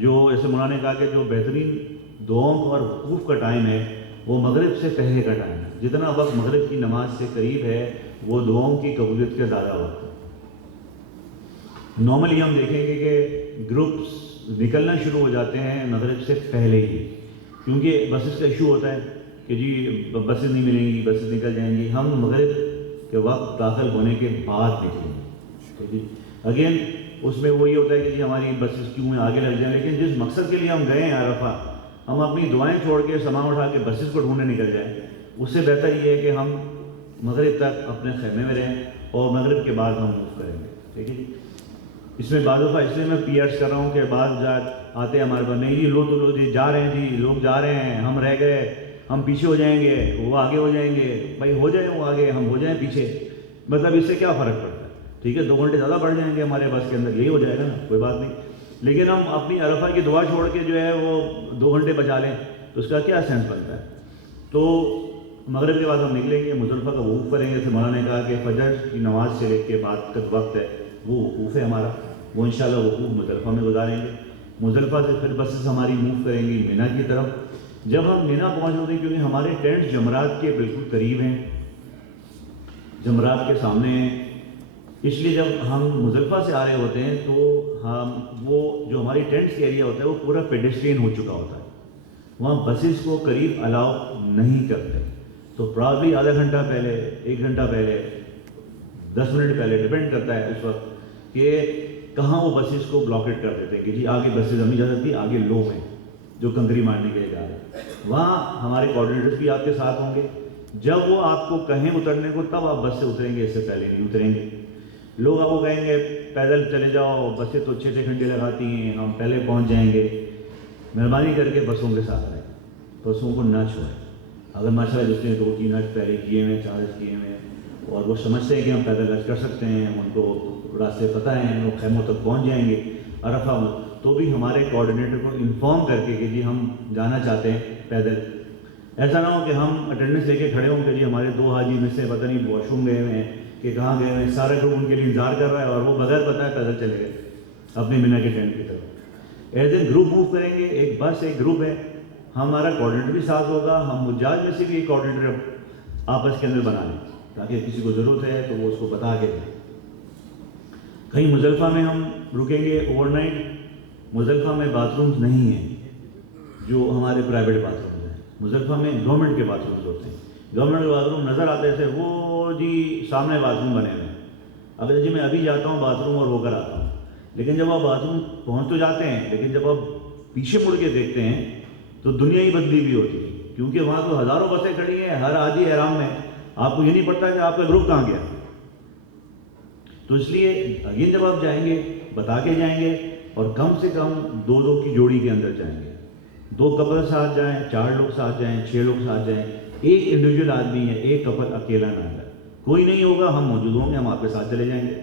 جو جیسے مولانا نے کہا کہ جو بہترین دعاؤں اور وقوف کا ٹائم ہے وہ مغرب سے پہلے کا ٹائم ہے. جتنا وقت مغرب کی نماز سے قریب ہے وہ دعاؤں کی قبولیت کا زیادہ وقت ہے. نارملی ہم دیکھیں گے کہ گروپس نکلنا شروع ہو جاتے ہیں مغرب سے پہلے ہی، کیونکہ بسز کا ایشو ہوتا ہے کہ جی بسز نہیں ملیں گی، بسز نکل جائیں گی. ہم مغرب کے وقت داخل ہونے کے بعد نکلیں گے. جی اگین اس میں وہی ہوتا ہے کہ جی ہماری بسز کیوں ہیں آگے لگ جائیں، لیکن جس مقصد کے لیے ہم گئے ہیں عرفہ، ہم اپنی دعائیں چھوڑ کے سامان اٹھا کے بسز کو ڈھونڈنے نکل جائیں. اس سے بہتر یہ ہے کہ ہم مغرب تک اپنے خیمے میں رہیں اور مغرب کے بعد ہم موو کریں گے. ٹھیک ہے جی. اس میں بعض دفعہ اس لیے میں پی ایڈس کر رہا ہوں کہ بعض آتے ہیں ہمارے پاس، نہیں جی لوگ جی جا رہے ہیں، جی لوگ جا رہے ہیں، ہم رہ گئے، ہم پیچھے ہو جائیں گے، وہ آگے ہو جائیں گے. بھائی ہو جائیں وہ آگے، ہم ہو جائیں پیچھے، مطلب اس سے کیا فرق پڑتا ہے؟ ٹھیک ہے 2 گھنٹے زیادہ بڑھ جائیں گے ہمارے بس کے اندر، یہی ہو جائے گا نا، کوئی بات نہیں. لیکن ہم اپنی عرفہ کی دعا چھوڑ کے جو ہے وہ 2 گھنٹے بچا لیں تو اس کا کیا سینس بنتا ہے؟ تو مغرب کے بعد ہم نکلیں گے، مزدلفہ کا وقوف کریں گے. جیسے مولانا نے کہا کہ فجر کی نماز سے لے کے بعد تک وقت ہے وہ وقوف ہے ہمارا، وہ انشاءاللہ وقوف مزدلفہ میں گزاریں گے. مزدلفہ سے پھر بسز ہماری موو کریں گی مینا کی طرف. جب ہم مینا پہنچ ہوتے ہیں، کیونکہ ہمارے ٹینٹ جمرات کے بالکل قریب ہیں، جمرات کے سامنے ہیں، اس لیے جب ہم مزدلفہ سے آ رہے ہوتے ہیں تو ہم وہ جو ہماری ٹینٹس کا ایریا ہوتا ہے وہ پورا پیڈسٹرین ہو چکا ہوتا ہے، وہاں بسز کو قریب الاؤ نہیں کرتے. تو پرابلی آدھا گھنٹہ پہلے، 1 گھنٹہ پہلے، 10 منٹ پہلے، ڈپینڈ کرتا ہے اس وقت کہ کہاں وہ بسز کو بلاکیٹ کر دیتے ہیں کہ جی آگے بسز ہمیں اجازت دی، آگے لوگ ہیں جو کنکری مارنے کے لیے جا رہے ہیں. وہاں ہمارے کوآرڈینیٹرز بھی آپ کے ساتھ ہوں گے. جب وہ آپ کو کہیں اترنے کو تب آپ بس سے اتریں گے، اس سے پہلے نہیں اتریں گے. لوگ آپ کو کہیں گے پیدل چلے جاؤ، بسیں تو 6 گھنٹے لگاتی ہیں، ہم پہلے پہنچ جائیں گے. مہربانی کر کے بسوں کے ساتھ رہیں، بسوں کو نہ چھوڑیں. اگر ماشاءاللہ جس نے 2-3 حج پہلے کیے ہوئے ہیں، 4 حج کیے ہوئے ہیں اور وہ سمجھتے ہیں کہ ہم پیدل حج کر سکتے ہیں، ان کو راستے پتہ ہیں، وہ خیموں تک پہنچ جائیں گے عرفہ میں، تو بھی ہمارے کوآرڈینیٹر کو انفارم کر کے کہ جی ہم جانا چاہتے ہیں پیدل. ایسا نہ ہو کہ ہم اٹینڈنس لے کے کھڑے ہوں کہ جی ہمارے 2 حاجی میں سے پتہ نہیں واش روم گئے ہوئے ہیں کہ کہاں گئے ہوئے ہیں، سارا گروپ ان کے لیے انتظار کر رہا ہے اور وہ بغیر پتہ ہے پیدل چلے گئے اپنے مینا کے ٹینٹ کی طرف. ایز اے گروپ موو کریں گے، ایک بس ایک گروپ ہے، ہمارا کوآرڈینیٹر بھی ساتھ ہوگا. ہم حجاج میں سے بھی ایک کوآرڈینیٹر آپس کے اندر بنا لیں تاکہ کسی کو ضرورت ہے تو وہ اس کو بتا کے دیں. کہیں مزدلفہ میں ہم رکیں گے اوور نائٹ. مزدلفہ میں باتھ رومز نہیں ہیں جو ہمارے پرائیویٹ باتھ رومز ہیں، مزدلفہ میں گورنمنٹ کے باتھ رومز ہوتے ہیں. گورنمنٹ کے باتھ روم نظر آتے تھے وہ جی سامنے باتھ روم بنے ہوئے ہیں. اگر جی میں ابھی جاتا ہوں باتھ روم اور ہو کر آتا ہوں، لیکن جب آپ باتھ روم پہنچ تو جاتے ہیں لیکن جب آپ پیچھے مڑ کے دیکھتے ہیں تو دنیا ہی بدلی ہوئی ہوتی ہے، کیونکہ وہاں تو ہزاروں بسیں کھڑی ہیں، ہر حاجی احرام میں، آپ کو یہ نہیں پڑتا کہ آپ کا گروپ کہاں گیا. تو اس لیے یہ جب آپ جائیں گے بتا کے جائیں گے اور کم سے کم 2 کی جوڑی کے اندر جائیں گے. 2 کپل ساتھ جائیں، 4 لوگ ساتھ جائیں، 6 لوگ ساتھ جائیں. ایک انڈیویجول آدمی ہے، ایک کپل اکیلا نہ جائے. کوئی نہیں ہوگا، ہم موجود ہوں گے، ہم آپ کے ساتھ چلے جائیں گے.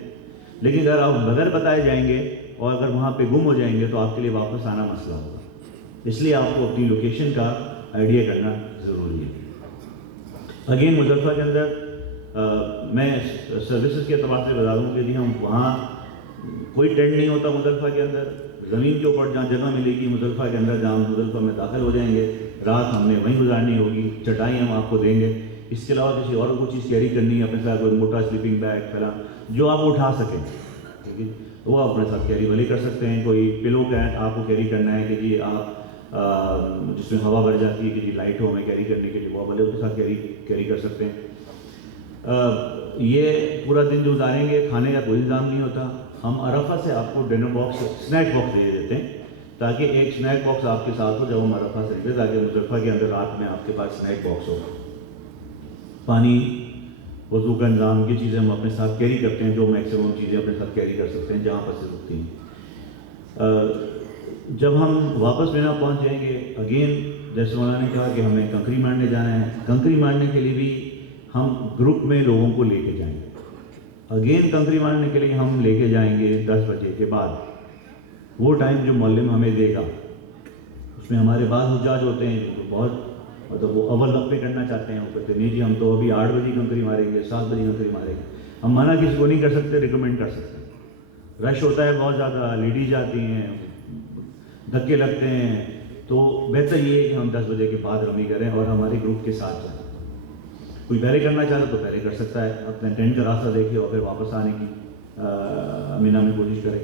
لیکن اگر آپ بغیر بتائے جائیں گے اور اگر وہاں پہ گم ہو جائیں گے تو آپ کے لیے واپس آنا مسئلہ ہوگا. اس لیے آپ کو اپنی لوکیشن کا آئیڈیا کرنا ضروری ہے. اگین مزدلفہ کے اندر میں سروسز کے اعتبار سے بتا دوں کہ جی ہم وہاں کوئی ٹینٹ نہیں ہوتا مزدلفہ کے اندر. زمین کے اوپر جہاں جگہ ملے گی مزدلفہ کے اندر، جہاں مزدلفہ میں داخل ہو جائیں گے، رات ہم نے وہیں گزارنی ہوگی. چٹائی ہم آپ کو دیں گے. اس کے علاوہ کسی اور کو چیز کیری کرنی ہے اپنے ساتھ، کوئی موٹا سلیپنگ بیگ فلاں جو آپ اٹھا سکیں، ٹھیک ہے، وہ آپ اپنے ساتھ کیری بھلے کر سکتے ہیں. کوئی پلو کیٹ آپ کو کیری کرنا ہے کہ جی آپ جس میں ہوا بھر جاتی ہے کہ جی لائٹ ہو ہمیں کیری کرنے کے لیے، وہ بھلے اس کے ساتھ کیری کر سکتے ہیں. یہ پورا دن جو گزاریں گے کھانے کا کوئی انتظام نہیں ہوتا. ہم عرفہ سے آپ کو ڈنر باکس، اسنیک باکس دے دیتے ہیں تاکہ ایک اسنیک باکس آپ کے ساتھ ہو جب ہم عرفہ سے نکلے، تاکہ مزدلفہ کے اندر رات میں آپ کے پاس اسنیک باکس ہو. پانی، وضو کا نظام، یہ چیزیں ہم اپنے ساتھ کیری کرتے ہیں، جو میکسیمم چیزیں اپنے ساتھ کیری کر سکتے ہیں جہاں پر سے رکتی ہیں. جب ہم واپس مینا پہنچ جائیں گے، اگین جیسے مولانا نے کہا کہ ہمیں کنکری مارنے جانا ہے. کنکری مارنے کے لیے بھی ہم گروپ میں لوگوں کو لے کے جائیں گے. اگین کنکری مارنے کے لیے ہم لے کے جائیں گے 10 بجے کے بعد. وہ ٹائم جو معلم ہمیں دے گا اس میں ہمارے بعض حجاج ہوتے ہیں جو بہت مطلب وہ اول وقت پہ کرنا چاہتے ہیں. وہ کہتے ہیں نہیں جی ہم تو ابھی 8 بجے کنکری ماریں گے, 7 بجے کنکری ماریں گے. ہم منع کسی کو نہیں کر سکتے, ریکمینڈ کر سکتے. رش ہوتا ہے بہت زیادہ, لیڈیز جاتی ہیں, دھکے لگتے ہیں, تو بہتر یہ ہے کہ ہم 10 بجے کے بعد رمی کریں اور ہمارے گروپ کے ساتھ جائیں. کوئی پہلے کرنا چاہتا تو پہلے کر سکتا ہے, اپنے ٹینٹ کا راستہ دیکھے اور پھر واپس آنے کی مینا میں کوشش کرے.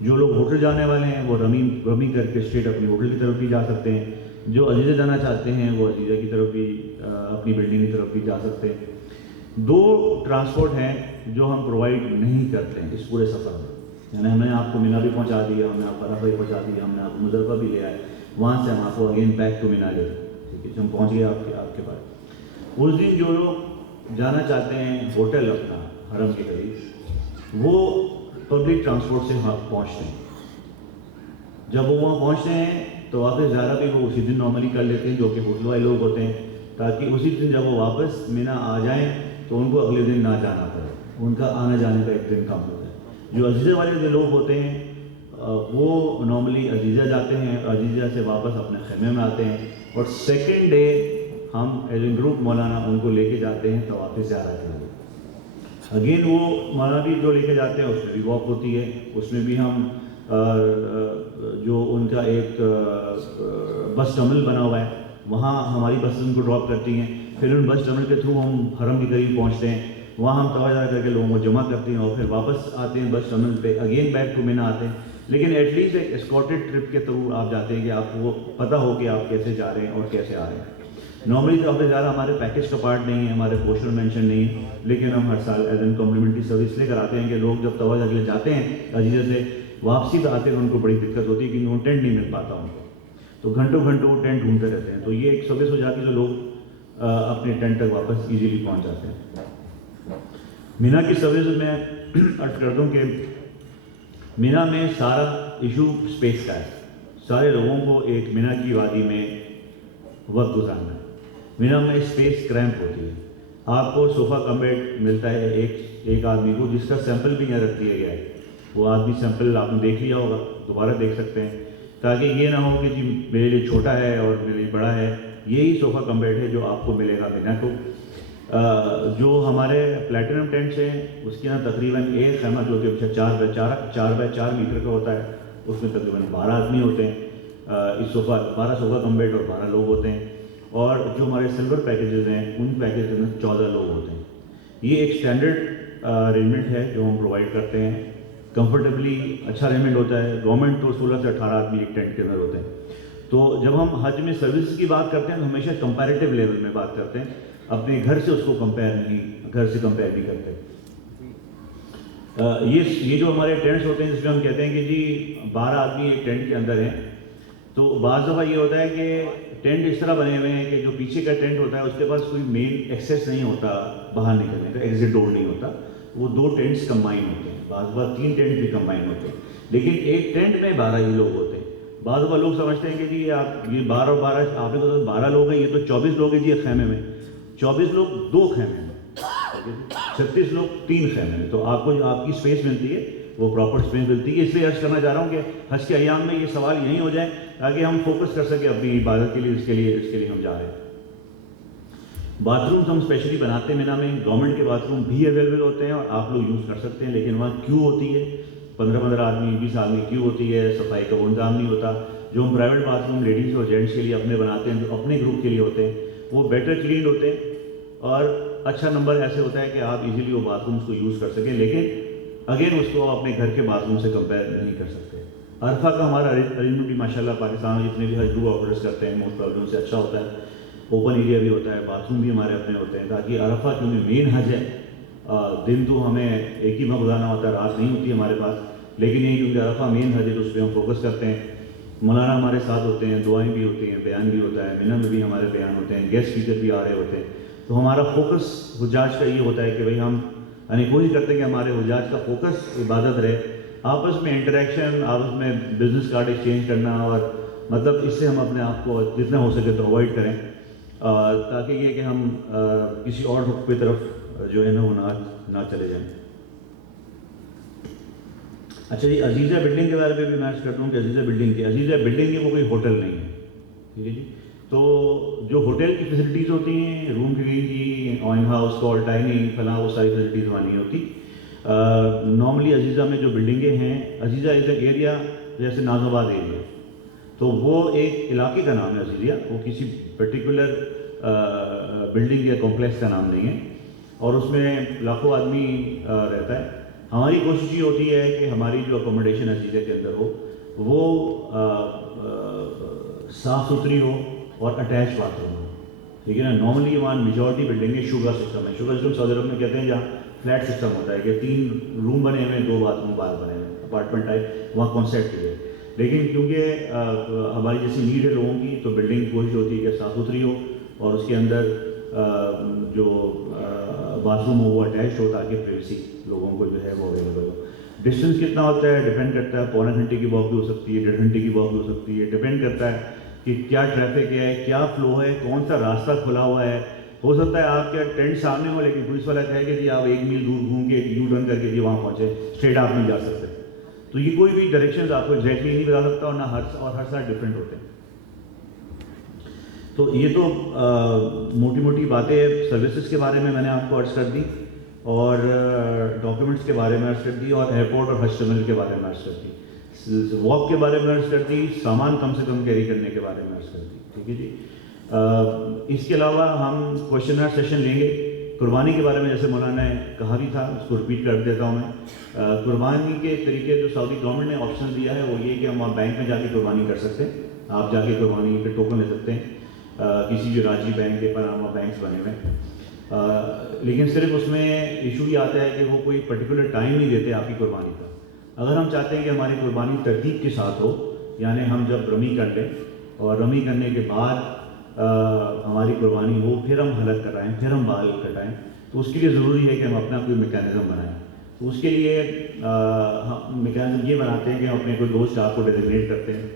جو لوگ ہوٹل جانے والے ہیں وہ رمی کر کے اسٹریٹ اپنی ہوٹل کی طرف بھی جا سکتے ہیں. جو عزیزہ جانا چاہتے ہیں وہ عزیزہ کی طرف بھی اپنی بلڈنگ کی طرف بھی جا سکتے ہیں. 2 ٹرانسپورٹ ہیں جو ہم پرووائڈ نہیں کرتے ہیں اس پورے سفر میں. یعنی ہم نے آپ کو مینا بھی پہنچا دیا, ہم نے آپ کو عرفہ بھی پہنچا دیا, ہم نے آپ کو مزدلفہ بھی لے آئے, وہاں سے ہم آپ کو اگین بیک ٹو مینا لے گئے. ٹھیک ہے, ہم پہنچ گئے آپ کے پاس. اس دن جو لوگ جانا چاہتے ہیں ہوٹل اپنا حرم کے قریب, وہ پبلک ٹرانسپورٹ سے پہنچتے ہیں. جب وہ وہاں پہنچتے ہیں تو واپس زیادہ بھی وہ اسی دن نارملی کر لیتے ہیں, جو کہ ہوٹل والے لوگ ہوتے ہیں, تاکہ اسی دن جب وہ واپس مینا آ جائیں تو ان کو اگلے دن نہ جانا پڑے, ان کا آنے جانے کا ایک دن کم ہوتا ہے. جو عزیزہ والے جو لوگ ہوتے ہیں وہ نارملی عزیزہ جاتے ہیں, عزیزہ سے واپس اپنے خیمے میں آتے ہیں, اور سیکنڈ ڈے ہم ایز اے گروپ مولانا ان کو لے کے جاتے ہیں طواف زیارت کے لیے. اگین وہ مولانا بھی جو لے کے جاتے ہیں اس میں بھی واک ہوتی ہے, اس میں بھی ہم جو ان کا ایک بس ٹرمنل بنا ہوا ہے وہاں ہماری بس ان کو ڈراپ کرتی ہیں. پھر ان بس ٹرمنل کے تھرو ہم حرم کے قریب پہنچتے ہیں, وہاں ہم توجہ کر کے لوگوں کو جمع کرتے ہیں اور پھر واپس آتے ہیں بس ٹرمنل پہ, اگین بیک ٹو مینا آتے ہیں. لیکن ایٹ لیسٹ ایک اسکارٹڈ ٹرپ کے تھرو آپ جاتے ہیں کہ آپ کو پتہ ہو کہ آپ کیسے جا رہے ہیں اور کیسے آ رہے ہیں. نارملی تو اب زیادہ ہمارے پیکیج کا پارٹ نہیں ہے, ہمارے پوسٹر مینشن نہیں ہے, لیکن ہم ہر سال ایز این کمپلیمنٹری سروس لے کر آتے ہیں کہ لوگ جب توجہ کے لیے جاتے ہیں عزیزہ سے, واپسی پہ آتے ہیں ان کو بڑی دقت ہوتی ہے کیونکہ وہ ٹینٹ نہیں مل پاتا ان کو, تو گھنٹوں وہ ٹینٹ ڈھونڈتے رہتے ہیں. تو یہ ایک سروس ہو جاتی ہے, جو لوگ اپنے ٹینٹ تک واپس ایزیلی پہنچ جاتے ہیں. مینا کی سروس میں عرض کر دوں کہ مینا میں سارا ایشو اسپیس کا ہے. سارے لوگوں کو ایک مینا کی وادی میں وقت گزارنا ہے. مینا میں اسپیس کریمپ ہوتی ہے. آپ کو صوفہ کم بیڈ ملتا ہے ایک آدمی کو, جس کا سیمپل بھی یہاں رکھ دیا گیا ہے. وہ آدمی سیمپل آپ نے دیکھ لیا ہوگا, دوبارہ دیکھ سکتے ہیں, تاکہ یہ نہ ہو کہ جی میرے لیے چھوٹا ہے اور میرے لیے بڑا ہے. یہی صوفہ کم بیڈ ہے جو آپ کو ملے گا مینا کو. جو ہمارے پلیٹینم ٹینٹس ہیں اس کے یہاں تقریباً ایک خیمہ جو کہ 4x4 میٹر کا ہوتا ہے, اس میں تقریباً 12 آدمی ہوتے ہیں. اس 12 صوفہ کم بیڈ اور 12 لوگ ہوتے ہیں. اور جو ہمارے سلور پیکیجز ہیں ان پیکیج میں 14 لوگ ہوتے ہیں. یہ ایک اسٹینڈرڈ ارینجمنٹ ہے جو ہم پرووائڈ کرتے ہیں. کمفرٹیبلی اچھا ارینجمنٹ ہوتا ہے. گورنمنٹ تو 16 سے 18 آدمی ایک ٹینٹ کے اندر ہوتے ہیں. تو جب ہم حج میں سروس کی بات کرتے ہیں تو ہمیشہ کمپیریٹیو لیول میں بات کرتے ہیں, اپنے گھر سے اس کو کمپیئر نہیں کرتے. یہ جو ہمارے ٹینٹس ہوتے ہیں جس میں ہم کہتے ہیں کہ جی 12 آدمی ایک ٹینٹ کے اندر ہیں, تو بعض دفعہ یہ ہوتا ہے کہ ٹینٹ اس طرح بنے ہوئے ہیں کہ جو پیچھے کا ٹینٹ ہوتا ہے اس کے پاس کوئی مین ایکسیس نہیں ہوتا باہر نکلنے کا, ایگزٹ ڈور نہیں ہوتا. وہ 2 ٹینٹس کمبائن ہوتے ہیں, بعض دفعہ 3 ٹینٹ بھی کمبائن ہوتے ہیں, لیکن ایک ٹینٹ میں 12 ہی لوگ ہوتے ہیں. بعض دفعہ لوگ سمجھتے ہیں کہ جی آپ یہ 12 اور 12 آپ نے تو 12 لوگ ہیں, یہ تو 24 لوگ ہیں جی ایک خیمے میں. 24 لوگ 2 خیمے میں, 36 لوگ 3 خیمے میں. تو آپ کو جو آپ کی اسپیس ملتی ہے وہ پراپر اسپیس ملتی ہے. اس لیے عرض کرنا چاہ رہا ہوں کہ حج کے ایام میں یہ سوال یہیں ہو جائے تاکہ ہم فوکس کر سکیں اپنی عبادت کے لیے, اس کے لیے ہم جا رہے ہیں. باتھ رومس ہم اسپیشلی بناتے ہیں مینا میں. گورنمنٹ کے باتھ روم بھی اویلیبل ہوتے ہیں اور آپ لوگ یوز کر سکتے ہیں, لیکن وہاں کیو ہوتی ہے, 15 آدمی 20 آدمی کیو ہوتی ہے, صفائی کا وہ انتظام نہیں ہوتا. جو ہم پرائیویٹ باتھ روم لیڈیز اور جینٹس کے لیے اپنے بناتے ہیں, جو اپنے گروپ کے لیے ہوتے ہیں, وہ بیٹر کلینڈ ہوتے ہیں اور اچھا نمبر ایسے ہوتا ہے کہ آپ ایزیلی وہ باتھ رومس کو یوز کر سکیں. لیکن اگین اس کو اپنے گھر کے باتھ روم سے کمپیئر نہیں کر سکتے. عرفہ کا ہمارا ارینجمنٹ بھی ماشاء اللہ پاکستان میں جتنے بھی حج گروپ آپریٹس کرتے ہیں موسٹ پرابلم سے اچھا ہوتا ہے. اوپن ایریا بھی ہوتا ہے, باتھ روم بھی ہمارے اپنے ہوتے ہیں, تاکہ عرفہ کیونکہ مین حج ہے, دن تو ہمیں ایک ہی میں گزارنا ہوتا ہے, رات نہیں ہوتی ہمارے پاس. لیکن یہ کیونکہ عرفہ مین حج ہے تو اس پہ ہم فوکس کرتے ہیں. مولانا ہمارے ساتھ ہوتے ہیں, دعائیں بھی ہوتی ہیں, بیان بھی ہوتا ہے, مینا میں بھی ہمارے بیان ہوتے ہیں, گیسٹ اسپیکر بھی آ رہے ہوتے ہیں. تو ہمارا فوکس حجاج کا یہ ہوتا ہے کہ بھئی ہم یعنی کوشش کرتے ہیں کہ ہمارے حجاج کا فوکس عبادت رہے. آپس میں انٹریکشن, آپس میں بزنس کارڈ ایکسچینج کرنا, اور مطلب اس سے ہم اپنے آپ کو جتنا ہو سکے تو اوائڈ کریں, تاکہ یہ کہ ہم کسی اور حق کی طرف جو ہے نا وہ نہ چلے جائیں. اچھا جی، عزیزہ بلڈنگ کے بارے میں بھی میں عرض کرتا ہوں کہ عزیزہ بلڈنگ کی وہ کوئی ہوٹل نہیں ہے، ٹھیک ہے جی. تو جو ہوٹل کی فیسلٹیز ہوتی ہیں، روم کی آن ہاؤس کال ڈائننگ فلاں، وہ ساری فیسلٹیز وہاں نہیں ہوتی. نارملی عزیزہ میں جو بلڈنگیں ہیں، عزیزہ از اے ایریا جیسے ناز آباد ایریا، تو وہ ایک علاقے کا نام ہے عزیزیہ، وہ کسی پرٹیکولر بلڈنگ یا کمپلیکس کا نام نہیں ہے، اور اس میں لاکھوں آدمی رہتا ہے. ہماری کوشش یہ ہوتی ہے کہ ہماری جو اکوموڈیشن عزیزیہ کے اندر ہو وہ صاف ستھری ہو اور اٹیچ باتھ روم ہو، ٹھیک ہے نا. نارملی وہاں میجورٹی بلڈنگیں شوگا سسٹم ہے. شوگا سسٹم سعودی عرب میں کہتے ہیں جہاں فلیٹ سسٹم ہوتا ہے کہ 3 روم بنے ہوئے ہیں، 2 باتھ روم باہر بنے ہوئے ہیں، اپارٹمنٹ ٹائپ وہاں کانسیپٹ ہے. لیکن کیونکہ ہماری جیسی نیڈ ہے لوگوں کی، تو بلڈنگ کی کوشش ہوتی ہے کہ صاف ستھری ہو اور اس کے اندر جو باتھ روم ہو وہ اٹیچ ہو، تاکہ پریویسی لوگوں کو جو ہے وہ اویلیبل ہو. ڈسٹینس کتنا ہوتا ہے ڈیپینڈ کرتا ہے، پونے گھنٹے کی واک بھی ہو سکتی ہے، 1.5 گھنٹے کی واک بھی ہو سکتی ہے. ڈیپینڈ کرتا ہے کہ کیا ٹریفک ہے، کیا فلو ہے، کون سا راستہ کھلا ہوا ہے. ہو سکتا ہے آپ کے ٹینٹ سامنے ہو لیکن پولیس والا کہے کہ جی آپ 1 میل دور گھوم کے یو ٹرن کر کے جی وہاں پہنچے، اسٹریٹ آپ نہیں جا سکتے. تو یہ کوئی بھی ڈائریکشنز آپ کو ایگزیکٹلی نہیں بتا سکتا، اور ہر ساتھ ڈفرینٹ ہوتے ہیں. تو یہ تو موٹی موٹی باتیں سروسز کے بارے میں نے آپ کو عرض کر دی، اور ڈاکیومنٹس کے بارے میں عرض کر دی، اور ایئرپورٹ اور حج ٹرمینل کے بارے میں عرض کر دی. واک کے بارے میں عرض کر دی، سامان کم سے کم کیری کرنے کے بارے میں عرض کر دی، ٹھیک ہے جی. اس کے علاوہ ہم کویشچن آنسر سیشن لیں گے. قربانی کے بارے میں جیسے مولانا نے کہا بھی تھا، اس کو رپیٹ کر دیتا ہوں میں. قربانی کے طریقے جو سعودی گورنمنٹ نے آپشن دیا ہے وہ یہ کہ ہم وہاں بینک میں جا کے قربانی کر سکتے ہیں. آپ جا کے قربانی پہ ٹوکن لے سکتے ہیں کسی بھی راجی بینک کے پاناما بینکس بنے ہوئے. لیکن صرف اس میں ایشو یہ آتا ہے کہ وہ کوئی پرٹیکولر ٹائم نہیں دیتے آپ کی قربانی کا. اگر ہم چاہتے ہیں کہ ہماری قربانی ترتیب کے ساتھ ہو، یعنی ہم جب رمی کر لیں اور رمی کرنے کے بعد ہماری قربانی ہو، پھر ہم حلق کرائیں، پھر ہم بال کٹائیں، تو اس کے لیے ضروری ہے کہ ہم اپنا کوئی میکینزم بنائیں. تو اس کے لیے ہم میکینزم یہ بناتے ہیں کہ ہم اپنے کوئی دوست آپ کو ڈیزگنیٹ کرتے ہیں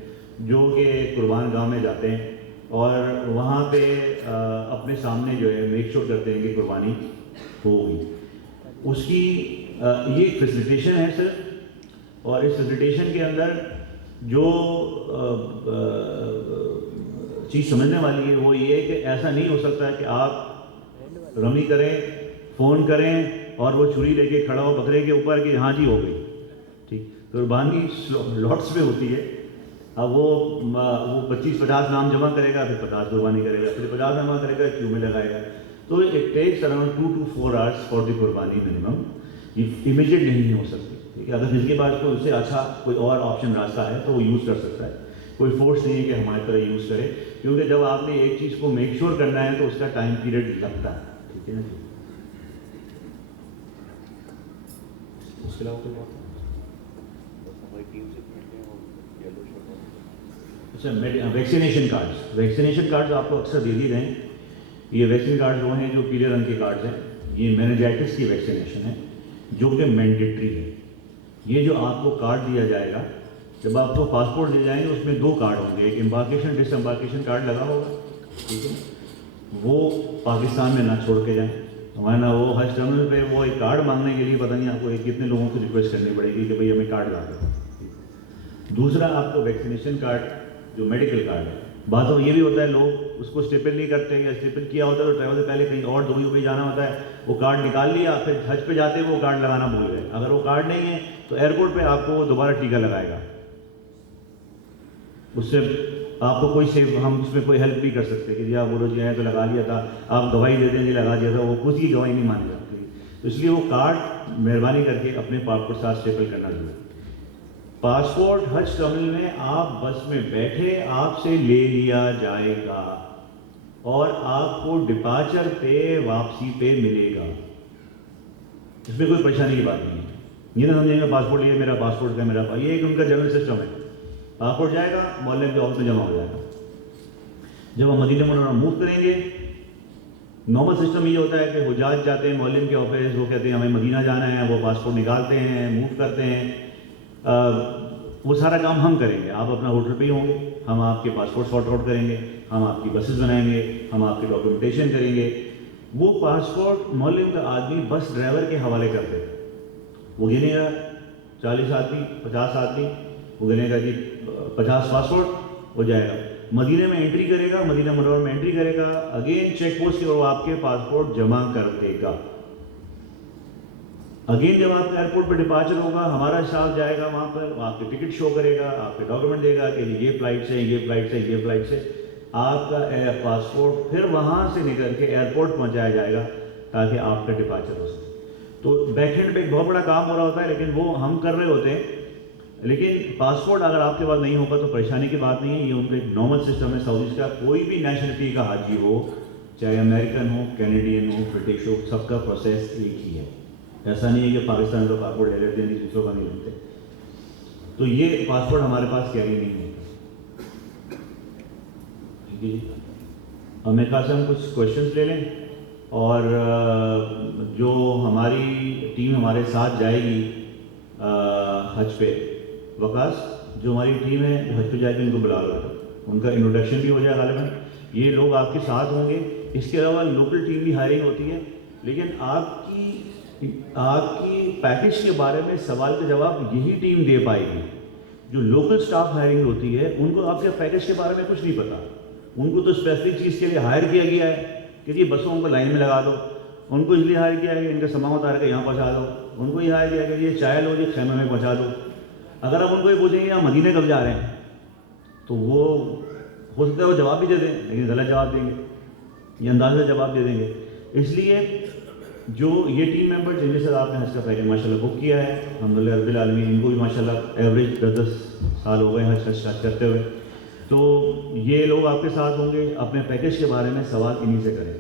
جو کہ قربان گاہ میں جاتے ہیں اور وہاں پہ اپنے سامنے جو ہے میک شور کرتے ہیں کہ قربانی ہوگی. اس کی یہ ایک فیسیلیٹیشن ہے سر، اور اس فیسیلیٹیشن کے اندر جو چیز سمجھنے والی ہے وہ یہ ہے کہ ایسا نہیں ہو سکتا کہ آپ رمی کریں، فون کریں اور وہ چھری لے کے کھڑا ہو بکرے کے اوپر کہ ہاں جی ہو گئی. ٹھیک، قربانی لاٹس میں ہوتی ہے. اب وہ 25-50 نام جمع کرے گا، پھر 50 قربانی کرے گا، پھر 50 جمع کرے گا، کیوں میں لگائے گا. تو it takes around 2 to 4 hours for the قربانی منیمم. یہ امیجیٹ نہیں ہو سکتی. ٹھیک ہے، اگر جس کے پاس کوئی اس سے اچھا کوئی اور آپشن راستہ ہے تو وہ یوز کر سکتا ہے. کوئی فورس نہیں ہے کہ ہماری طرح یوز کرے، کیونکہ جب آپ نے ایک چیز کو میک شور کرنا ہے تو اس کا ٹائم پیریڈ لگتا ہے. ٹھیک ہے نا. اس کے علاوہ کوئی بات؟ اچھا، ویکسینیشن کارڈز آپ کو اکثر دے دیے گئے ہیں. یہ ویکسین کارڈز وہ ہیں جو پیلے رنگ کے کارڈز ہیں. یہ مینجائٹس کی ویکسینیشن ہے جو کہ مینڈیٹری ہے. یہ جو آپ کو کارڈ دیا جائے گا، جب آپ کو پاسپورٹ دے جائیں گے اس میں 2 کارڈ ہوں گے. ایک امبارکیشن ڈس امبارکیشن کارڈ لگا ہوگا، ٹھیک ہے، وہ پاکستان میں نہ چھوڑ کے جائیں، ورنہ وہ حج ٹرمینل پہ وہ ایک کارڈ مانگنے کے لیے پتہ نہیں آپ کو کتنے لوگوں کو ریکویسٹ کرنی پڑے گی کہ بھائی ہمیں کارڈ لا دو. دوسرا آپ کو ویکسینیشن کارڈ جو میڈیکل کارڈ ہے. بات یہ بھی ہوتا ہے لوگ اس کو اسٹیپل نہیں کرتے، یا اسٹیپل کیا ہوتا ہے تو ٹریول سے پہلے کہیں اور دوریوں پہ جانا ہوتا ہے، وہ کارڈ نکال لیا، پھر حج پہ جاتے وہ کارڈ لگانا بھول گئے. اگر وہ کارڈ نہیں ہے تو ایئرپورٹ پہ آپ کو دوبارہ ٹیکہ لگائے گا. اس سے آپ کو کوئی ہم اس میں کوئی ہیلپ نہیں کر سکتے کہ جی آپ بولو جی آئے تو لگا لیا تھا، آپ دوائی دے دیں جی لگا دیا تھا، وہ کچھ کی دوائی نہیں مانی جاتی. تو اس لیے وہ کارڈ مہربانی کر کے اپنے پاسپورٹ کے ساتھ اسٹیپل کرنا ضروری ہے. پاسپورٹ حج ٹرمینل میں آپ بس میں بیٹھے آپ سے لے لیا جائے گا اور آپ کو ڈپارچر پہ واپسی پہ ملے گا. اس میں کوئی پریشانی کی بات نہیں ہے. یہ نہ سمجھیں گے پاسپورٹ لیا میرا پاسپورٹ کا میرا، یہ ایک ان کا جنرل سسٹم ہے. پاسپورٹ جائے گا معلم کے آفس میں جمع ہو جائے گا. جب ہم مدینہ منورہ موو کریں گے، نارمل سسٹم یہ ہوتا ہے کہ حجاج جاتے ہیں معلم کے آفس، وہ کہتے ہیں ہمیں مدینہ جانا ہے، وہ پاسپورٹ نکالتے ہیں، موو کرتے ہیں. وہ سارا کام ہم کریں گے. آپ اپنا ہوٹل پہ ہی ہوں گے، ہم آپ کے پاسپورٹ سارٹ آؤٹ کریں گے، ہم آپ کی بسز بنائیں گے، ہم آپ کی ڈاکیومنٹیشن کریں گے. وہ پاسپورٹ معلم کا آدمی بس ڈرائیور کے حوالے کر دے. وہ گنے گا 40 آدمی 50 آدمی، وہ کہنے گا جی 50 پاسپورٹ ہو جائے گا، مدینہ میں انٹری کرے گا، مدینہ منورہ میں انٹری کرے گا، اگین چیک پوسٹ کے وہ آپ کے پاسپورٹ جمع کر دے گا. اگین جب آپ ایئرپورٹ پہ ڈپارچر ہوگا، ہمارا اسٹاف جائے گا وہاں پر، آپ کے ٹکٹ شو کرے گا، آپ کے ڈاکومنٹ دے گا کہ یہ فلائٹ سے یہ فلائٹ سے یہ فلائٹ سے آپ کا پاسپورٹ پھر وہاں سے نکل کے ایئرپورٹ پہنچایا جائے گا تاکہ آپ کا ڈپارچر ہو سکے. تو بیک ہینڈ پہ ایک بہت بڑا کام ہو رہا ہوتا ہے، لیکن وہ ہم کر رہے ہوتے ہیں. لیکن پاسپورٹ اگر آپ کے پاس نہیں ہوگا تو پریشانی کی بات نہیں ہے، یہ ان کا ایک نارمل سسٹم ہے سعودیز کا. کوئی بھی نیشنلٹی کا حاجی ہو، چاہے امریکن ہو، کینیڈین ہو، برٹش ہو، سب کا پروسیس ایک ہی ہے. ایسا نہیں ہے کہ پاکستان کا پاسپورٹ لے لیتے ہیں دوسروں کا نہیں لیتے. تو یہ پاسپورٹ ہمارے پاس کیری نہیں ہے. جی اور میرے خیال سے ہم کچھ کوشچنس لے لیں، اور جو ہماری ٹیم ہمارے ساتھ جائے گی حج پہ، وقاص جو ہماری ٹیم ہے حج پہ جائے گی ان کو بلا لو، ان کا انٹروڈکشن بھی ہو جائے. غالباً یہ لوگ آپ کے ساتھ ہوں گے. اس کے علاوہ لوکل ٹیم بھی ہائرنگ ہوتی ہے، لیکن آپ کی پیکیج کے بارے میں سوال کا جواب یہی ٹیم دے پائے گی. جو لوکل سٹاف ہائرنگ ہوتی ہے ان کو آپ کے پیکیج کے بارے میں کچھ نہیں پتا. ان کو تو اسپیسیفک چیز کے لیے ہائر کیا گیا ہے کہ یہ بسوں کو لائن میں لگا دو. ان کو اس لیے ہائر کیا ہے کہ ان کا سامان اتار کے یہاں پہنچا دو. ان کو یہ ہائر کیا کہ یہ چائے لو، یہ خیمے میں پہنچا دو. اگر آپ ان کو یہ پوچھیں گے آپ مدینے کب جا رہے ہیں تو وہ ہو سکتا ہے وہ جواب بھی دے دیں، لیکن غلط جواب دیں گے، یہ انداز سے جواب دے دیں گے. اس لیے جو یہ ٹیم ممبر جن کے ساتھ آپ نے حج کا پیکج ماشاء اللہ بک کیا ہے، الحمدللہ رب العالمین، ان کو بھی ماشاء اللہ ایوریج 10 سال ہو گئے حج اسٹارٹ کرتے ہوئے. تو یہ لوگ آپ کے ساتھ ہوں گے. اپنے پیکج کے بارے میں سوال انہیں سے کریں.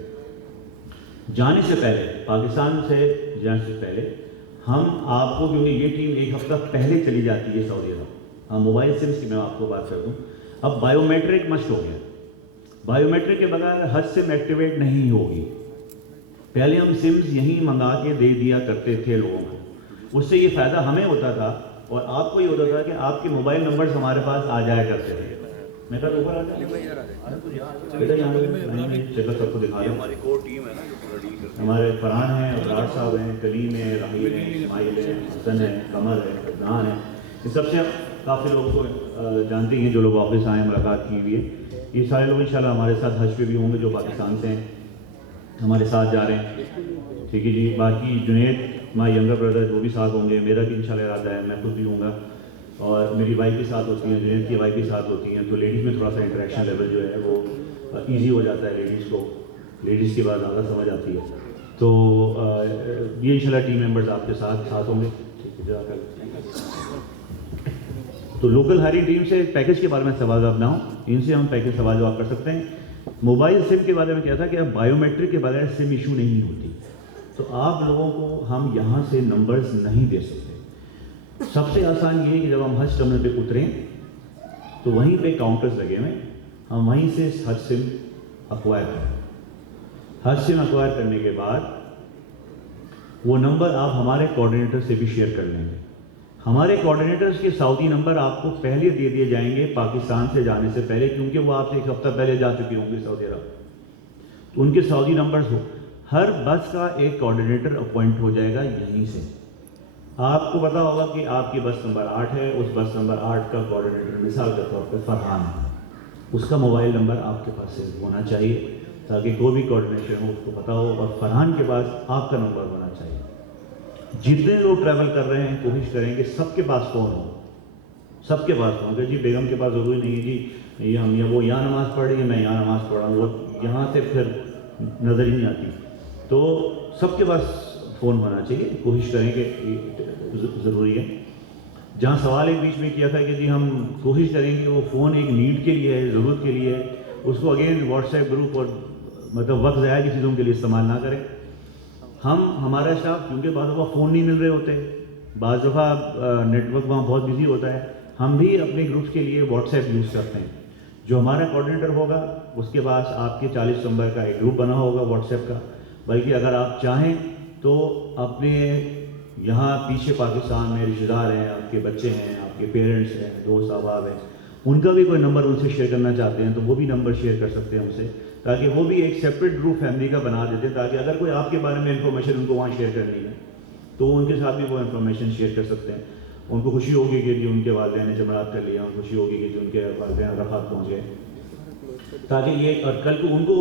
جانے سے پہلے، پاکستان سے جانے سے پہلے ہم آپ کو، کیونکہ یہ ٹیم ایک ہفتہ پہلے چلی جاتی ہے سعودی عرب، ہم موبائل سمس کی میں آپ کو بات کر دوں. اب بائیو میٹرک مشٹ ہو گیا. بائیو میٹرک کے بغیر حج سم ایکٹیویٹ نہیں ہوگی. پہلے ہم سمز یہیں منگا کے دے دیا کرتے تھے لوگوں کو. اس سے یہ فائدہ ہمیں ہوتا تھا اور آپ کو یہ ہوتا تھا کہ آپ کے موبائل نمبرز ہمارے پاس آ جایا کرتے تھے. میں کہا اوپر آ جائے سب کو دکھا دیں. ہمارے فرحان ہیں، ابرار صاحب ہیں، کلیم ہیں، راہیل ہیں، اسماعیل ہیں، حسن ہے، قمر ہے، عدنان ہے. ان سب سے کافی لوگوں کو جانتے ہیں جو لوگ آفس آئے ہیں، ملاقات کی ہوئی ہے. یہ سارے لوگ انشاءاللہ ہمارے ساتھ حج پہ بھی ہوں گے جو پاکستان سے ہیں، ہمارے ساتھ جا رہے ہیں. ٹھیک ہے جی. باقی جنید مائی ینگر بردر وہ بھی ساتھ ہوں گے. میرا بھی انشاءاللہ ارادہ ہے، میں خود بھی ہوں گا، اور میری وائف بھی ساتھ ہوتی ہیں، جنید کی وائف بھی ساتھ ہوتی ہیں. تو لیڈیز میں تھوڑا سا انٹریکشن لیول جو ہے وہ ایزی ہو جاتا ہے لیڈیز کو. لیڈیز کی بات زیادہ سمجھ آتی ہے. تو یہ انشاءاللہ ٹیم ممبرز آپ کے ساتھ ہوں گے. ٹھیک ہے. تو لوکل ہائرنگ ٹیم سے پیکج کے بارے میں سوال جواب نہ ہوں، ان سے ہم پیکج سوال جواب کر سکتے ہیں. موبائل سم کے بارے میں کیا تھا کہ اب بائیو میٹرک کے بغیر سم ایشو نہیں ہوتی. تو آپ لوگوں کو ہم یہاں سے نمبرز نہیں دے سکتے. سب سے آسان یہ ہے کہ جب ہم حج ٹرمنل پہ اتریں تو وہیں پہ کاؤنٹرز لگے ہوئے، ہم وہیں سے حج سم اکوائر کریں. حج سم اکوائر کرنے کے بعد وہ نمبر آپ ہمارے کوآرڈینیٹر سے بھی شیئر کر لیں گے. ہمارے کوآرڈینیٹرز کے سعودی نمبر آپ کو پہلے دے دیے جائیں گے پاکستان سے جانے سے پہلے، کیونکہ وہ آپ سے ایک ہفتہ پہلے جا چکی ہوں گی سعودی عرب. تو ان کے سعودی نمبرز ہو. ہر بس کا ایک کوآرڈینیٹر اپوائنٹ ہو جائے گا یہیں سے. آپ کو پتا ہوگا کہ آپ کی بس نمبر 8 ہے، اس بس نمبر 8 کا کوآرڈینیٹر مثال کے طور پہ فرحان ہے. اس کا موبائل نمبر آپ کے پاس سے ہونا چاہیے تاکہ کوئی بھی کوآرڈینیشن ہو اس کو پتا ہو، اور فرحان کے پاس آپ کا نمبر ہونا چاہیے. جتنے لوگ ٹریول کر رہے ہیں کوشش کریں کہ سب کے پاس فون ہو. سب کے پاس فون. کہ جی بیگم کے پاس ضروری نہیں ہے جی یہ وہ یہاں نماز پڑھ رہی ہے میں یہاں نماز پڑھ رہا ہوں، وہ یہاں سے پھر نظر ہی نہیں آتی. تو سب کے پاس فون ہونا چاہیے. کوشش کریں کہ ضروری ہے. جہاں سوال ایک بیچ میں کیا تھا کہ جی ہم کوشش کریں کہ وہ فون ایک نیڈ کے لیے ہے، ضرورت کے لیے ہے، اس کو اگین واٹس ایپ گروپ اور مطلب وقت ضائع کی چیزوں کے لیے استعمال نہ کریں. ہمارا اسٹاف کیونکہ بعض دفعہ فون نہیں مل رہے ہوتے، بعض دفعہ نیٹ ورک وہاں بہت بزی ہوتا ہے، ہم بھی اپنے گروپس کے لیے واٹس ایپ یوز کرتے ہیں. جو ہمارا کوآرڈینیٹر ہوگا اس کے پاس آپ کے 40 نمبر کا ایک گروپ بنا ہوگا واٹس ایپ کا. بلکہ اگر آپ چاہیں تو اپنے یہاں پیچھے پاکستان میں رشتہ دار ہیں، آپ کے بچے ہیں، آپ کے پیرنٹس ہیں، دوست احباب ہیں، ان کا بھی کوئی نمبر ان سے شیئر کرنا چاہتے ہیں تو وہ بھی نمبر شیئر کر سکتے ہیں ہم سے، تاکہ وہ بھی ایک سیپریٹ گروپ فیملی کا بنا دیتے ہیں، تاکہ اگر کوئی آپ کے بارے میں انفارمیشن ان کو وہاں شیئر کرنی ہے تو ان کے ساتھ بھی وہ انفارمیشن شیئر کر سکتے ہیں. ان کو خوشی ہوگی کہ جی ان کے والدین نے جمعرات کر لیا، ان کو خوشی ہوگی کہ جی ان کے والدین عرفات پہنچ گئے، تاکہ یہ اور کل کو ان کو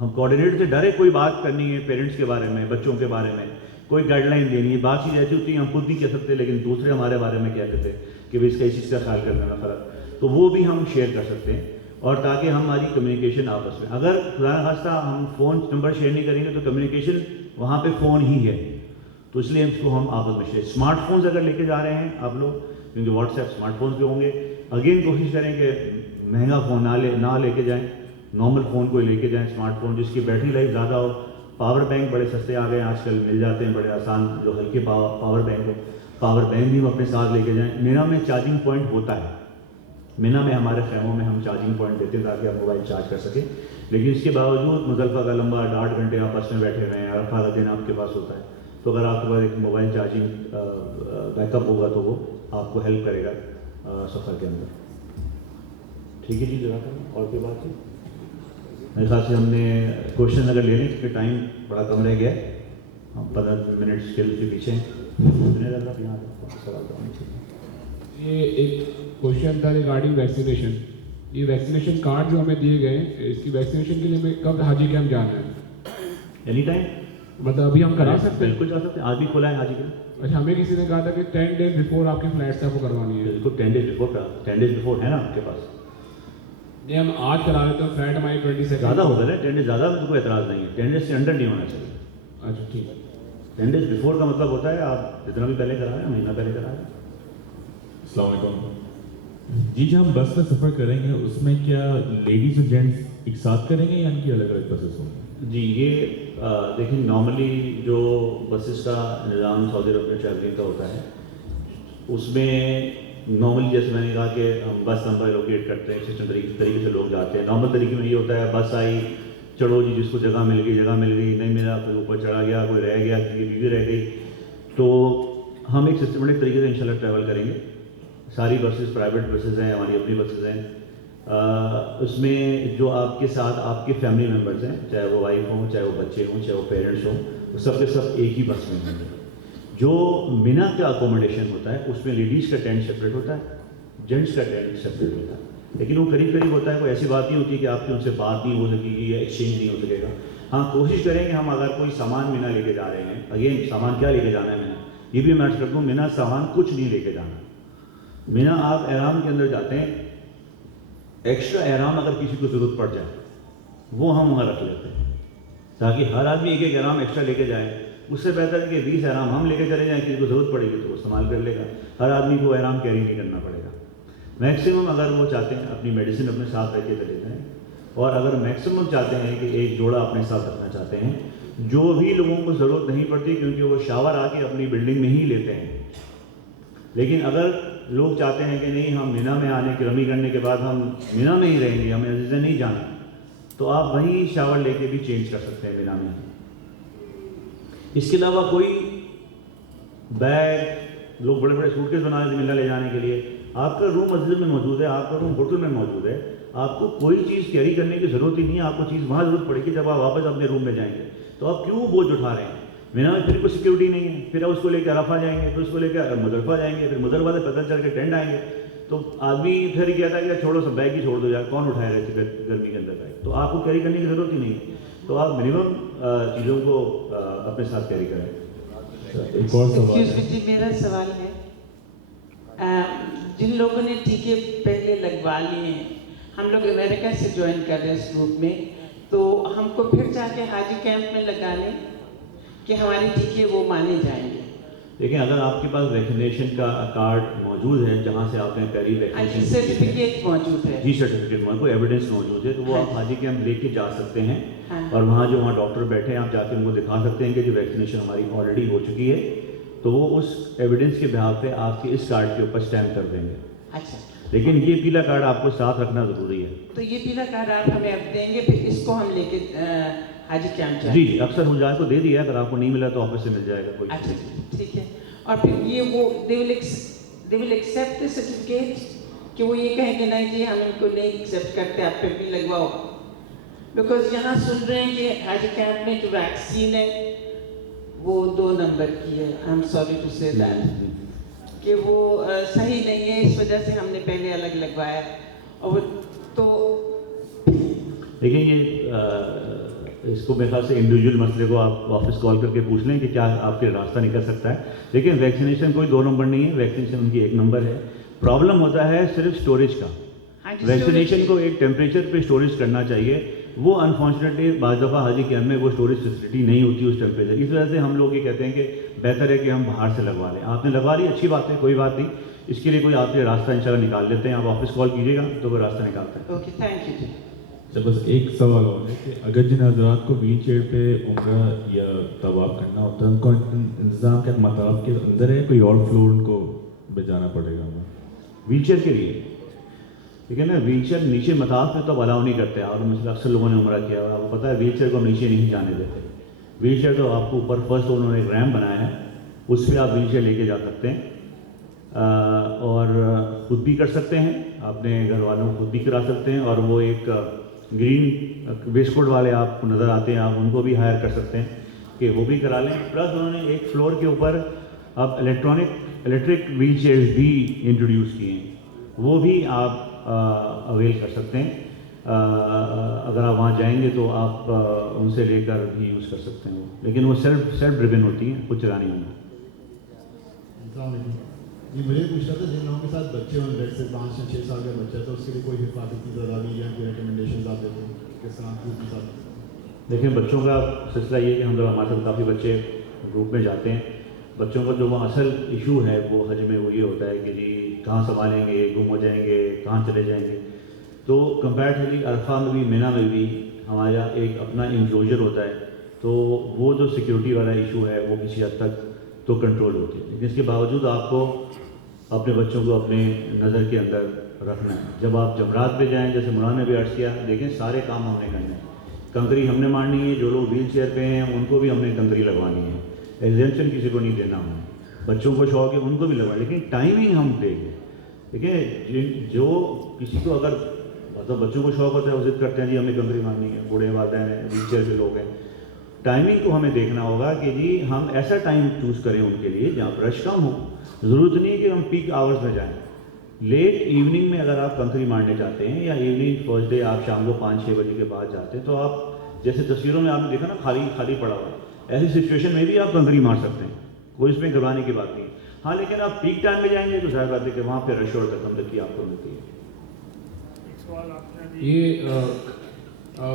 ہم کوآرڈینیٹر سے ڈائریکٹ کوئی بات کرنی ہے پیرنٹس کے بارے میں، بچوں کے بارے میں کوئی گائیڈ لائن دینی ہے، بات چیز ایسی ہوتی ہے ہم خود نہیں کہہ سکتے لیکن دوسرے ہمارے بارے میں کہتے تھے کہ بھائی اس کا اس چیز کا خیال کر دینا فرق، تو وہ بھی ہم شیئر کر سکتے ہیں، اور تاکہ ہماری کمیونیکیشن آپس میں، اگر خدا نخواستہ ہم فون نمبر شیئر نہیں کریں گے تو کمیونیکیشن وہاں پہ فون ہی ہے، تو اس لیے اس کو ہم آپس میں شیئر، اسمارٹ فونز اگر لے کے جا رہے ہیں آپ لوگ، کیونکہ واٹس ایپ اسمارٹ فونز بھی ہوں گے، اگین کوشش کریں کہ مہنگا فون نہ لے کے جائیں، نارمل فون کوئی لے کے جائیں، اسمارٹ فون جس کی بیٹری لائف زیادہ ہو، پاور بینک بڑے سستے آ گئے ہیں آج کل، مل جاتے ہیں بڑے آسان، جو ہلکے پاور بینک ہو، پاور بینک بھی ہم اپنے ساتھ لے کے جائیں۔ مینا میں چارجنگ پوائنٹ ہوتا ہے، مینا میں ہمارے خیموں میں ہم چارجنگ پوائنٹ دیتے ہیں تاکہ آپ موبائل چارج کر سکیں، لیکن اس کے باوجود مزدلفہ کا لمبا 8 گھنٹے آپس میں بیٹھے ہوئے ہیں، عرفہ کا دن آپ کے پاس ہوتا ہے، تو اگر آپ کے پاس ایک موبائل چارجنگ بیک اپ ہوگا تو وہ آپ کو ہیلپ کرے گا سفر کے اندر۔ ٹھیک ہے جی، جزاک اللہ۔ اور کوئی بات نہیں؟ میرے خیال سے ہم نے کوشچن اگر لے لیں اس کے ٹائم بڑا کم رہ گیا ہے، ہم 15 منٹ اسکیل کے پیچھے یہ ایک کوشچن تھا ریگارڈنگ ویکسینیشن، یہ ویکسینیشن کارڈ جو ہمیں دیے گئے ہیں اس کی ویکسینیشن کے لیے ہمیں کب حاجی کیمپ جانا ہے؟ اینی ٹائم، مطلب ابھی ہم کرا سکتے ہیں؟ بالکل جا سکتے ہیں، آج بھی کھولا ہے حاجی کیمپ۔ اچھا، ہمیں کسی نے کہا تھا کہ 10 days بفور آپ کی فلائٹ سے آپ کو کروانی ہے۔ بالکل 10 days بفور کا، 10 days بفور ہے نا آپ کے پاس؟ نہیں، ہم آج کرا لیتے ہیں، فلائٹ ہماری 22 زیادہ ہوگا نا 10 days، زیادہ تو کوئی اعتراض نہیں ہے، 10 days سے انڈر نہیں ہونا چاہیے۔ اچھا ٹھیک ہے، 10 days بفور کا مطلب ہوتا ہے آپ جتنا بھی پہلے کرا رہے ہیں، مہینہ پہلے کرا رہے ہیں۔ السلام علیکم جی، جب ہم بس میں سفر کریں گے اس میں کیا لیڈیز اور جینٹس ایک ساتھ کریں گے یا ان کی الگ الگ بسز ہوں گی؟ جی یہ دیکھیں نارملی جو بسز کا نظام سعودی عرب میں ٹریولنگ کا ہوتا ہے اس میں نارملی جیسے میں نے کہا کہ ہم بس نمبر لوکیٹ کرتے ہیں، سسٹم طریقے سے لوگ جاتے ہیں، نارمل طریقے میں یہ ہوتا ہے بس آئی چڑھو جی، جس کو جگہ مل گئی نہیں ملا کوئی اوپر چڑھا گیا، کوئی رہ گیا، کسی کی بیوی رہ گئی، تو ہم ایک سسٹمیٹک طریقے سے انشاءاللہ ٹریول کریں گے۔ ساری بسز پرائیویٹ بسز ہیں، ہماری اپنی بسز ہیں، اس میں جو آپ کے ساتھ آپ کے فیملی ممبرز ہیں، چاہے وہ وائف ہوں، چاہے وہ بچے ہوں، چاہے وہ پیرنٹس ہوں، وہ سب کے سب ایک ہی بس میں ہوں گے۔ جو مینا کا اکوموڈیشن ہوتا ہے اس میں لیڈیز کا ٹینٹ سپریٹ ہوتا ہے، جینٹس کا ٹینٹ سپریٹ ہوتا ہے، لیکن وہ قریب ہوتا ہے، کوئی ایسی بات نہیں ہوتی کہ آپ کی ان سے بات نہیں ہو سکے گی یا ایکسچینج نہیں ہو سکے گا۔ ہاں کوشش کریں گے ہم اگر کوئی سامان مینا لے کے جا رہے ہیں، اگین سامان کیا لے کے جانا ہے مینا، یہ بھی میں عرض کر دوں، مینا سامان کچھ نہیں لے کے جانا۔ مینا آپ احرام کے اندر جاتے ہیں، ایکسٹرا احرام اگر کسی کو ضرورت پڑ جائے وہ ہم وہاں رکھ لیتے ہیں تاکہ ہر آدمی ایک ایک احرام ایکسٹرا لے کے جائے، اس سے بہتر ہے کہ 20 احرام ہم لے کے چلے جائیں، کسی کو ضرورت پڑے گی تو وہ استعمال کر لے گا، ہر آدمی کو احرام کیری نہیں کرنا پڑے گا۔ میکسیمم اگر وہ چاہتے ہیں اپنی میڈیسن اپنے ساتھ رکھ کے چلے جائیں، اور اگر میکسیمم چاہتے ہیں کہ ایک جوڑا اپنے ساتھ رکھنا چاہتے ہیں، جو بھی لوگوں کو ضرورت نہیں پڑتی کیونکہ وہ شاور آ کے اپنی بلڈنگ میں ہی لیتے ہیں، لیکن اگر لوگ چاہتے ہیں کہ نہیں ہم مینا میں آنے کی رمی کرنے کے بعد ہم مینا میں ہی رہیں گے، ہمیں عزیزیں نہیں جانا، تو آپ وہیں شاور لے کے بھی چینج کر سکتے ہیں مینا میں۔ اس کے علاوہ کوئی بیگ، لوگ بڑے بڑے سوٹ کیس بنا رہے تھے مینا لے جانے کے لیے، آپ کا روم مسجد میں موجود ہے، آپ کا روم ہوٹل میں موجود ہے، آپ کو کوئی چیز کیری کرنے کی ضرورت ہی نہیں ہے، آپ کو چیز وہاں ضرورت پڑے گی جب آپ واپس اپنے روم میں جائیں گے، تو آپ کیوں بوجھ اٹھا رہے ہیں؟ مینا میں پھر کوئی سیکورٹی نہیں ہے، پھر اس کو لے کے عرفہ جائیں گے، پھر اس کو لے کے مزدلفہ جائیں گے، پھر مزدلفہ سے پیدل چل کے ٹینٹ آئیں گے، تو آدمی پھر یہ کہتا ہے کہ چھوڑو سب بیگ ہی چھوڑ دو یار، کون اٹھائے رہے گرمی کے اندر بیگ، تو آپ کو کیری کرنے کی ضرورت ہی نہیں ہے، تو آپ منیمم چیزوں کو اپنے ساتھ کیری کریں۔ ایک اور سوال ہے جی، میرا سوال ہے جن لوگوں نے ٹیکے پہلے لگوا لیے ہیں، ہم لوگ امریکہ سے جوائن کر رہے ہیں اس گروپ میں، تو ہم کو پھر جا کے حاجی کیمپ میں لگا لیں کہ ہمارے ٹیکے وہ مانے جائیں گے؟ دیکھیں اگر آپ کے پاس ویکسینیشن کا کارڈ موجود ہے جہاں سے آپ نے پہلی ویکسینیشن سرٹیفکیٹ موجود ہے، جی سرٹیفکیٹ موجود، کوئی ایویڈنس موجود ہے، تو وہ آپ حاجی کیمپ لے کے جا سکتے ہیں، اور وہاں جو وہاں ڈاکٹر بیٹھے ہیں آپ جا کے ان کو دکھا سکتے ہیں کہ جو ویکسینیشن ہماری آلریڈی ہو چکی ہے، تو وہ اس ایویڈنس کے بہاف پہ آپ کے اس کارڈ کے اوپر اسٹیمپ کر دیں گے۔ اچھا، لیکن یہ پیلا کارڈ آپ کو ساتھ رکھنا ضروری ہے۔ تو یہ پیلا کارڈ آپ ہمیں اب دیں گے، پھر اس کو ہم لے کے حاجی کیمپ جائیں؟ جی اکثر مجاہد کو دے دیا ہے، اگر آپ کو نہیں ملا تو آفس سے مل جائے گا کوئی۔ اچھا ٹھیک ہے، اور پھر یہ وہ دے ول ایکسیپٹ دا سرٹیفکیٹ کہ وہ یہ کہیں گے نہیں جی ہم ان کو نہیں ایکسیپٹ کرتے، آپ پھر بھی لگواؤ؟ بیکاز یہاں سن رہے ہیں کہ حاجی کیمپ میں جو ویکسین ہے وہ 2 نمبر کی ہے، آئی ایم سوری ٹو سے دیٹ۔ کہ وہ صحیح نہیں ہے, اس وجہ سے ہم نے پہلے الگ لگوایا. اور تو دیکھیں یہ اس کو میرے خیال سے انڈیویجول مسئلے کو آپ واپس کال کر کے پوچھ لیں کہ کیا آپ کے راستہ نکل سکتا ہے. لیکن ویکسینیشن کوئی 2 نمبر نہیں ہے, ویکسینیشن ان کی 1 نمبر ہے. پرابلم ہوتا ہے صرف اسٹوریج کا. ویکسینیشن کو ایک ٹیمپریچر پہ اسٹوریج کرنا چاہیے, وہ انفارچونیٹلی بعض دفعہ حاجی کیمپ میں وہ اسٹوریج فیسلٹی نہیں ہوتی اس ٹیمپریچر. اس وجہ سے ہم لوگ یہ کہتے ہیں کہ بہتر ہے کہ ہم باہر سے لگوا لیں. آپ نے لگوا لی, اچھی بات ہے, کوئی بات نہیں, اس کے لیے کوئی آپ کے راستہ انشاءاللہ نکال لیتے ہیں. آپ آفس کال کیجیے گا تو وہ راستہ نکالتا ہے. Okay, thank you. اچھا بس ایک سوال اور ہے کہ اگر جن حضرات کو ویل چیئر پہ عمرہ یا طواف کرنا ہوتا ہے, ان کو انتظام کیا مطاف کے اندر ہے, کوئی اور فلور ان کو بھیجانا پڑے گا ہمیں ویل چیئر کے لیے؟ ٹھیک ہے نا, ویل چیئر نیچے مطاف میں تو الاؤ نہیں کرتے. اور مثلا اکثر لوگوں نے عمرہ کیا ہوا, آپ کو پتہ ہے ویل چیئر کو نیچے نہیں جانے دیتے. ویل چیئر تو آپ کو اوپر فرسٹ انہوں نے ایک ریمپ بنایا ہے, اس پہ آپ ویل چیئر لے کے جا سکتے ہیں, اور خود بھی کر سکتے ہیں, اپنے گھر والوں کو خود بھی کرا سکتے ہیں. اور وہ ایک گرین ویسٹ کوٹ والے آپ کو نظر آتے ہیں, آپ ان کو بھی ہائر کر سکتے ہیں کہ وہ بھی کرا لیں. پلس انہوں نے ایک فلور کے اوپر اب الیکٹرک ویل چیئرز بھی انٹروڈیوس کیے ہیں, وہ بھی آپ اویل کر سکتے ہیں. اگر آپ وہاں جائیں گے تو آپ ان سے لے کر بھی یوز کر سکتے ہیں وہ, لیکن وہ سیلف ڈریون ہوتی ہیں, خود چلانی ہوں. السلام علیکم. جی مجھے پوچھنا تھا جن لوگوں کے ساتھ بچے ہوں, جیسے 5 یا 6 سال کا بچہ ہے, تو اس کے لیے کوئی حفاظتی تدابیر یا کوئی ریکمنڈیشنز آپ دیتے ہیں کس طرح کے ساتھ؟ دیکھیں بچوں کا سلسلہ یہ ہے کہ ہم لوگ ہمارے ساتھ کافی بچے گروپ میں جاتے ہیں. بچوں کا جو وہ اصل ایشو ہے وہ حج میں وہ یہ ہوتا ہے کہ جی کہاں سنبھالیں گے, گم ہو جائیں گے, کہاں چلے جائیں گے. تو کمپیریٹیولی عرفہ میں بھی مینا میں بھی ہمارا ایک اپنا انکلوجر ہوتا ہے, تو وہ جو سیکیورٹی والا ایشو ہے وہ کسی حد تک تو کنٹرول ہوتی ہے. لیکن اس کے باوجود آپ کو اپنے بچوں کو اپنے نظر کے اندر رکھنا ہے. جب آپ جمرات پہ جائیں, جیسے مولانا نے بھی عرض کیا, دیکھیں سارے کام ہم نے کرنے ہیں. کنکری ہم نے مارنی ہے, جو لوگ ویل چیئر پہ ہیں ان کو بھی ہم نے کنکری لگوانی ہے. ایگزیمشن کسی کو نہیں دینا ہمیں. بچوں کو شوق ہے ان کو بھی لگوائیں, لیکن ٹائمنگ ہم دیں گے. دیکھیں جو کسی کو اگر مطلب بچوں کو شوق ہوتا ہے, وہ ضد کرتے ہیں جی ہمیں کنکری مارنی ہے, بوڑھے والدین ہیں, ویل چیئر پہ لوگ ہیں. ٹائمنگ کو ہمیں دیکھنا ہوگا کہ جی ہم ایسا ٹائم چوز کریں ان کے لیے جہاں پر رش کم ہو. ضرورت نہیں کہ ہم پیک آورز میں جائیں. لیٹ ایوننگ میں اگر آپ کنکری مارنے چاہتے ہیں, یا ایوننگ فرسٹ ڈے آپ شام کو 5-6 بجے کے بعد جاتے ہیں, تو آپ جیسے تصویروں میں آپ نے دیکھا نا خالی پڑا ہوا, ایسی سچویشن میں بھی آپ کنکری مار سکتے ہیں, کوئی اس میں گھبرانے کی بات نہیں. ہاں لیکن آپ پیک ٹائم میں جائیں گے تو ظاہر بات ہے کہ وہاں پہ رش اور دکم آپ کو ملتی ہے. یہ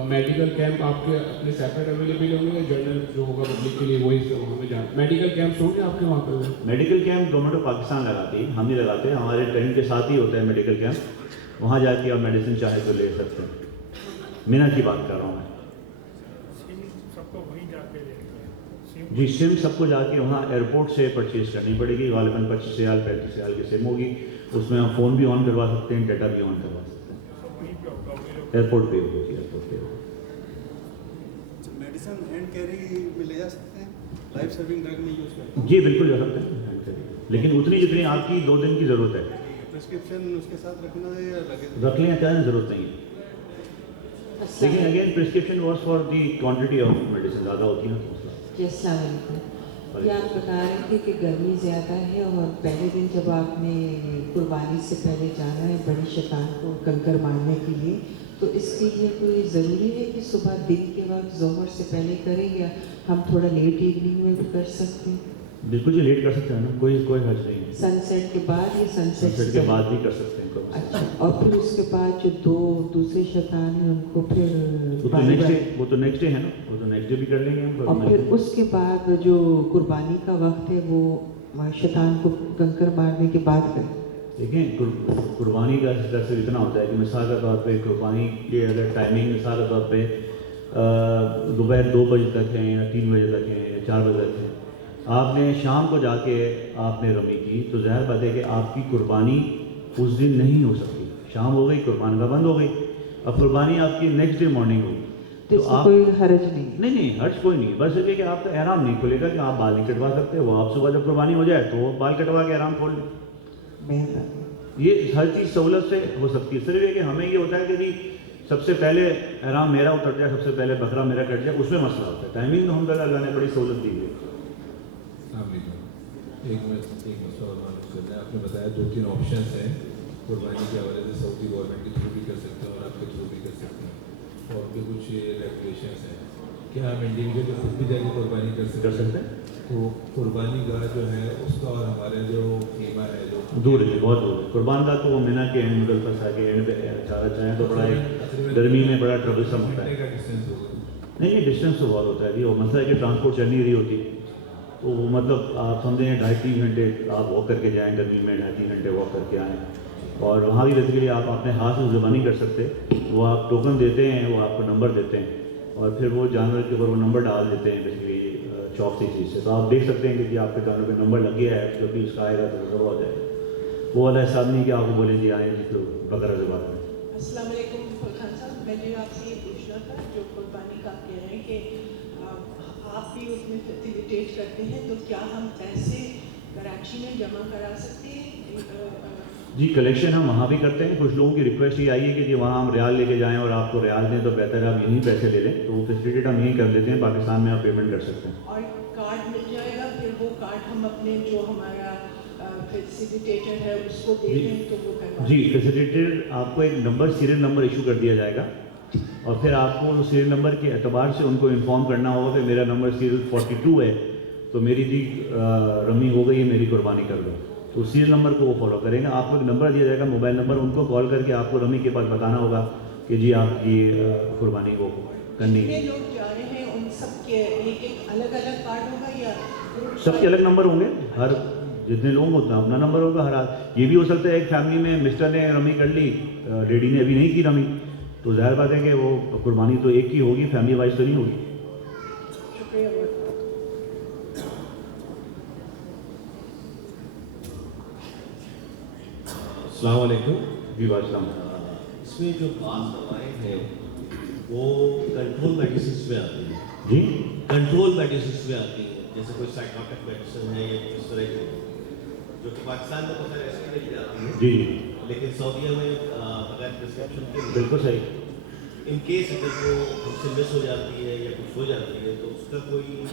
میڈیکل کیمپ آپ کے اپنے سیپریٹ اویلیبل ہوں گے, جنرل جو ہوگا پبلک کے لیے وہی ہمیں جانا. میڈیکل کیمپس ہوں گے آپ کے وہاں پہ؟ Medical camp government of Pakistan لگاتی ہے, ہم نہیں لگاتے. ہمارے ٹرین کے ساتھ ہی ہوتا ہے میڈیکل کیمپ, وہاں جا کے آپ میڈیسن چاہے تو لے سکتے ہیں. مینا کی بات کر رہا ہوں میں. جی سم سب کو جا کے وہاں ایئرپورٹ سے پرچیز کرنی پڑے گی, غالباً 25 سیال 35 سیال کی سم ہوگی. اس میں ہم فون بھی آن کروا سکتے ہیں, ڈیٹا بھی آن کروا سکتے ہیں. ایئرپورٹ پہ ہوگی, ایئرپورٹ پہ ہوگی. میڈیسن ہینڈ کیری میں لے جا سکتے ہیں, لائف سیونگ ڈرگ میں یوز کرتے ہیں؟ جی بالکل جا سکتے ہیں, لیکن اتنی جتنی آپ کی 2 دن کی ضرورت ہے. پرسکرپشن اس کے ساتھ رکھنا ہے یا لگے رکھ لیں, چاہے ضرورت نہیں ہے. لیکن again prescription was for the quantity of medicine زیادہ ہوتی ہے نا. جی السلام علیکم. یہ آپ بتا رہے تھے کہ گرمی زیادہ ہے, اور پہلے دن جب آپ نے قربانی سے پہلے جانا ہے بڑی شیطان کو کنکر مارنے کے لیے, تو اس کے لیے کوئی ضروری ہے کہ صبح دن کے وقت ظہر سے پہلے کریں, یا ہم تھوڑا لیٹ ایوننگ میں بھی کر سکتے ہیں؟ بالکل جی لیٹ کر سکتے ہیں نا, کوئی حرج نہیں ہے. سن سیٹ کے بعد یا سن سیٹ کے بعد بھی کر سکتے ہیں. اچھا, اور پھر اس کے بعد جو 2 دوسرے شیطان ہیں ان کو پھر وہ تو نیکسٹ ڈے ہے نا, وہ تو نیکسٹ ڈے بھی کر لیں گے ہم. اور پھر اس کے بعد جو قربانی کا وقت ہے وہ شیطان کو کنکر مارنے کے بعد کریں. دیکھیں قربانی کا صرف اتنا ہوتا ہے کہ مثال کے طور پہ قربانی کے اگر ٹائمنگ مثال کے طور پہ دوپہر 2 بجے تک ہیں یا 3 بجے تک ہیں یا 4 بجے تک ہیں, آپ نے شام کو جا کے آپ نے رمی کی, تو ظاہر بات ہے کہ آپ کی قربانی اس دن نہیں ہو سکتی. شام ہو گئی, قربان کا بند ہو گئی, اب قربانی آپ کی نیکسٹ ڈے مارننگ ہوگی. تو آپ کوئی حرج نہیں حرج کوئی نہیں. بس یہ کہ آپ کا احرام نہیں کھلے گا کہ آپ بال نہیں کٹوا سکتے. وہ آپ صبح جب قربانی ہو جائے تو بال کٹوا کے احرام کھول لیں. یہ ہر چیز سہولت سے ہو سکتی ہے. صرف یہ کہ ہمیں یہ ہوتا ہے کہ جی سب سے پہلے احرام میرا اتر جائے, سب سے پہلے بکرا میرا کٹ جائے, اس میں مسئلہ ہوتا ہے. ٹائمنگ تو الحمد للہ اللہ نے بڑی سہولت دی ہے. ایک مسئلہ اور معلوم کرنا ہے. آپ نے بتایا 2-3 آپشنس ہیں قربانی کے حوالے سے. سعودی گورنمنٹ کے تھرو بھی کر سکتے ہیں اور آپ کے تھرو بھی کر سکتے ہیں, اور بھی کچھ ریگولیشنس ہیں. کیا ہم انڈیویجول خود بھی جا کے قربانی کر سکتے ہیں؟ تو قربانی گاہ جو ہے اس کا اور ہمارے جو خیمہ ہے جو دور ہے, بہت دور ہے. قربان گاہ تو وہ مینا کے اینڈ مغل فسا کے اینڈ پہ جانا چاہیں تو بڑا گرمی میں بڑا ٹربلسم ہوتا ہے. کا ڈسٹینس ہوگا. نہیں یہ ڈسٹینس تو بہت ہوتا ہے جی, اور مسئلہ ہے کہ ٹرانسپورٹ چل نہیں رہی ہوتی, تو وہ مطلب آپ سمجھیں 2.5-3 گھنٹے آپ واک کر کے جائیں, گرمی میں 2.5-3 گھنٹے واک کر کے آئیں. اور وہاں بھی بیسیکلی آپ اپنے ہاتھ سے ذبح نہیں کر سکتے, وہ آپ ٹوکن دیتے ہیں, وہ آپ کو نمبر دیتے ہیں, اور پھر وہ جانور کے اوپر وہ نمبر ڈال دیتے ہیں بیسیکلی چوک سی چیز سے. تو آپ دیکھ سکتے ہیں کہ جی آپ کے جانور پہ نمبر لگ گیا ہے, جو بھی اس کا آئے گا تو ذبح ہو جائے گا. وہ والا حساب نہیں کہ آپ کو بولیں جی آئیں جی تو بکرا ذبح کریں. السلام علیکم خان صاحب, میں نے آپ سے یہ پوچھنا تھا, جو قربانی کا آپ کہہ رہے ہیں کہ آپ بھی اس میں فیسیلیٹیٹ کرتے ہیں, تو کیا ہم پیسے کراچی میں جمع کرا سکتے ہیں؟ جی کلیکشن ہم وہاں بھی کرتے ہیں. کچھ لوگوں کی ریکویسٹ یہ آئی ہے کہ جی وہاں ہم ریال لے کے جائیں اور آپ کو ریال دیں تو بہتر ہے آپ یہیں پیسے لے لیں, تو وہ فیسیلیٹیٹ ہم یہیں کر دیتے ہیں, پاکستان میں آپ پیمنٹ کر سکتے ہیں. اور کارڈ مل جائے گا, پھر وہ کارڈ ہم اپنے جو ہمارا فیسیلیٹیٹر ہے اس کو دے دیں تو وہ کروا جی فیسیلیٹیٹر آپ کو ایک نمبر سیریل نمبر ایشو کر دیا جائے گا, اور پھر آپ کو سیریل نمبر کے اعتبار سے ان کو انفارم کرنا ہوگا کہ میرا نمبر سیریل 42 ہے تو میری جی رمی ہو گئی ہے, میری قربانی کر دو. تو سیریل نمبر کو وہ فالو کریں گا. آپ کو ایک نمبر دیا جائے گا, موبائل نمبر, ان کو کال کر کے آپ کو رمی کے پاس بتانا ہوگا کہ جی آپ کی قربانی وہ کرنی ہے. جتنے لوگ جا رہے ہیں ان سب کے ایک الگ الگ کارڈ ہوگا یا سب کے الگ نمبر ہوں گے, ہر جتنے لوگ اتنا اپنا نمبر ہوگا ہر یہ بھی ہو سکتا ہے ایک فیملی میں مسٹر نے رمی کر لی, ڈیڈی نے ابھی نہیں کی رمی, تو ظاہر بات ہے کہ وہ قربانی تو ایک ہی ہوگی, فیملی وائز تو نہیں ہوگی. شکریہ. السلام علیکم. جی وعلیکم. اس میں جو بعض دوائیں ہیں وہ کنٹرول میڈیسنس میں آتی ہیں. جی کنٹرول میڈیسنس میں آتی ہیں, جیسے کوئی سائیکاٹک میڈیسن ہے یا اس طرح کی, جو کہ پاکستان میں بہت ایسی نہیں آتی ہے. جی جی لیکن سعودیہ میں بغیر پرسکرپشن کے بالکل صحیح. ان کیس اگر وہ ہم سے مس ہو جاتی ہے یا کچھ ہو جاتی ہے تو اس کا کوئی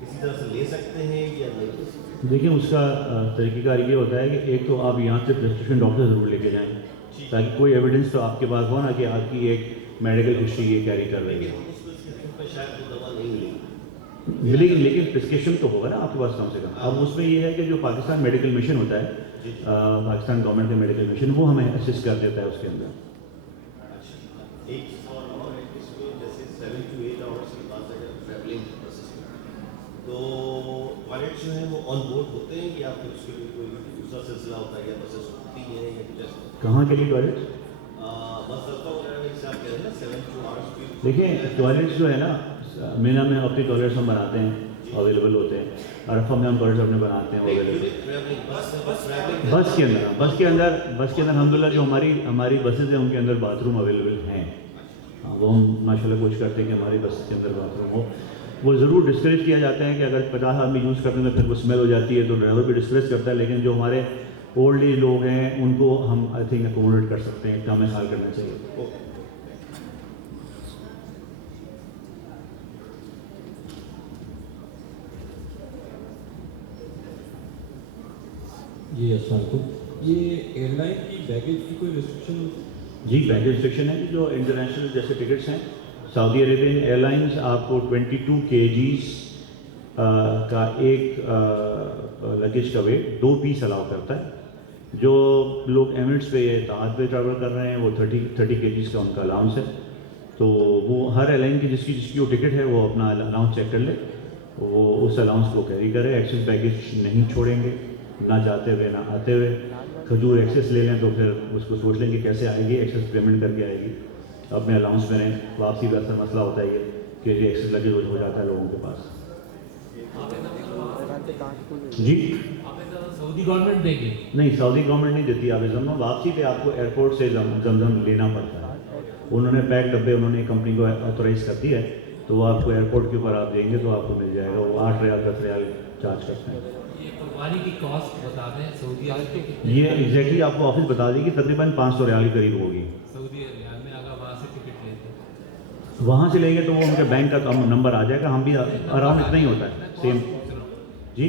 کسی طرح سے لے سکتے ہیں یا نہیں؟ دیکھیں اس کا طریقہ کار یہ ہوتا ہے کہ ایک تو آپ یہاں سے پرسکرپشن ڈاکٹر ضرور لے کے جائیں, تاکہ کوئی ایویڈنس تو آپ کے پاس ہو نا کہ آپ کی ایک میڈیکل ہسٹری یہ کیری کر رہی ہے. شاید وہ دوا نہیں ملے ملے گی, لیکن پرسکرپشن تو ہوگا نا آپ کے پاس کم سے کم. اب اس میں یہ ہے کہ جو پاکستان میڈیکل مشن ہوتا ہے, پاکستان گورنمنٹ کا میڈیکل مشن, وہ ہمیں اسسٹ کر دیتا ہے اس کے اندر. ایک اور ہے اس میں جیسے 7 to 8 آورس کے بعد اگر ٹریولنگ تو ٹوائلٹ جو ہیں وہ آن بورڈ ہوتے ہیں کہ آپ کو اس کے لیے کوئی دوسرا سلسلہ ہوتا ہے یا بسیں سکتی ہیں یا کچھ ایسا؟ کہاں کے لیے ٹوائلٹ؟ بس دفعہ وغیرہ میں حساب کہہ رہے ہیں نا 7 to 8 آورس. دیکھیں ٹوائلٹس جو ہے نا, مینا میں اپنی ٹوائلٹس ہم بناتے ہیں, اویلیبل ہوتے ہیں. عرفہ میں ہم ٹوائلٹس اپنے بناتے ہیں اویلیبل. بس کے اندر الحمدللہ جو ہماری بسز ہیں ان کے اندر باتھ روم اویلیبل ہیں. وہ ہم ماشاء اللہ کوشش کرتے ہیں کہ ہماری بس کے اندر باتھ روم ہو. وہ ضرور ڈسکریج کیا جاتا ہے کہ اگر 50 آدمی یوز کرتے ہیں تو پھر وہ اسمیل ہو جاتی ہے, تو ڈرائیور بھی ڈسکریج کرتا ہے. لیکن جو ہمارے اولڈ ایج لوگ ہیں ان کو ہم آئی تھنک اکوموڈیٹ کر سکتے ہیں, اتنا ہمیں خیال کرنا چاہیے. جی السلام علیکم. یہ ایئر لائن کی بیگیج کی کوئی ریسٹرکشن؟ جی بیگیج ریسٹرکشن ہے کہ جو انٹرنیشنل جیسے ٹکٹس ہیں, سعودی عربین ایئر لائنس آپ کو 22 kgs کا ایک لگیج کا ویٹ 2 پیس الاؤ کرتا ہے. جو لوگ ایمریٹس پہ یا اتحاد پہ ٹریول کر رہے ہیں وہ 30 kgs کا ان کا الاؤنس ہے. تو وہ ہر ایئر لائن کی جس کی وہ ٹکٹ ہے وہ اپنا الاؤنس چیک کر لے, وہ اس الاؤنس کو کیری کرے. ایکسس بیگیج نہیں چھوڑیں گے, نہ جاتے ہوئے نہ آتے ہوئے. کھجور ایکسس لے لیں تو پھر اس کو سوچ لیں کہ کیسے آئے گی, ایکسس پیمنٹ کر کے آئے گی, اپنے الاؤنس میں رہیں. واپسی کا اکثر مسئلہ ہوتا ہے یہ کہ یہ ایکسس لگے ہو جاتا ہے لوگوں کے پاس. جی سعودی گورنمنٹ دے گی؟ نہیں, سعودی گورنمنٹ نہیں دیتی آپ زمزم. واپسی پہ آپ کو ایئرپورٹ سے زمزم لینا پڑتا ہے. انہوں نے پیک ڈبے انہوں نے کمپنی کو آتھورائز کر دی ہے, تو وہ آپ کو ایئرپورٹ کے اوپر آپ دیں گے تو آپ کو مل جائے گا. وہ 8 ریال 10 ریال چارج کرتے ہیں. یہ قربانی کی کاسٹ بتا دیں سعودی عرب کی؟ یہ ایگزیکٹلی آپ کو آفس بتا دے گی, تقریباً 500 ریال کے قریب ہوگی. سعودی ریال میں اگر وہاں سے ٹکٹ لیتے وہاں سے لیں گے تو وہ ان کے بینک کا نمبر آ جائے گا. ہم بھی اراؤنڈ اتنا ہی ہوتا ہے سیم. جی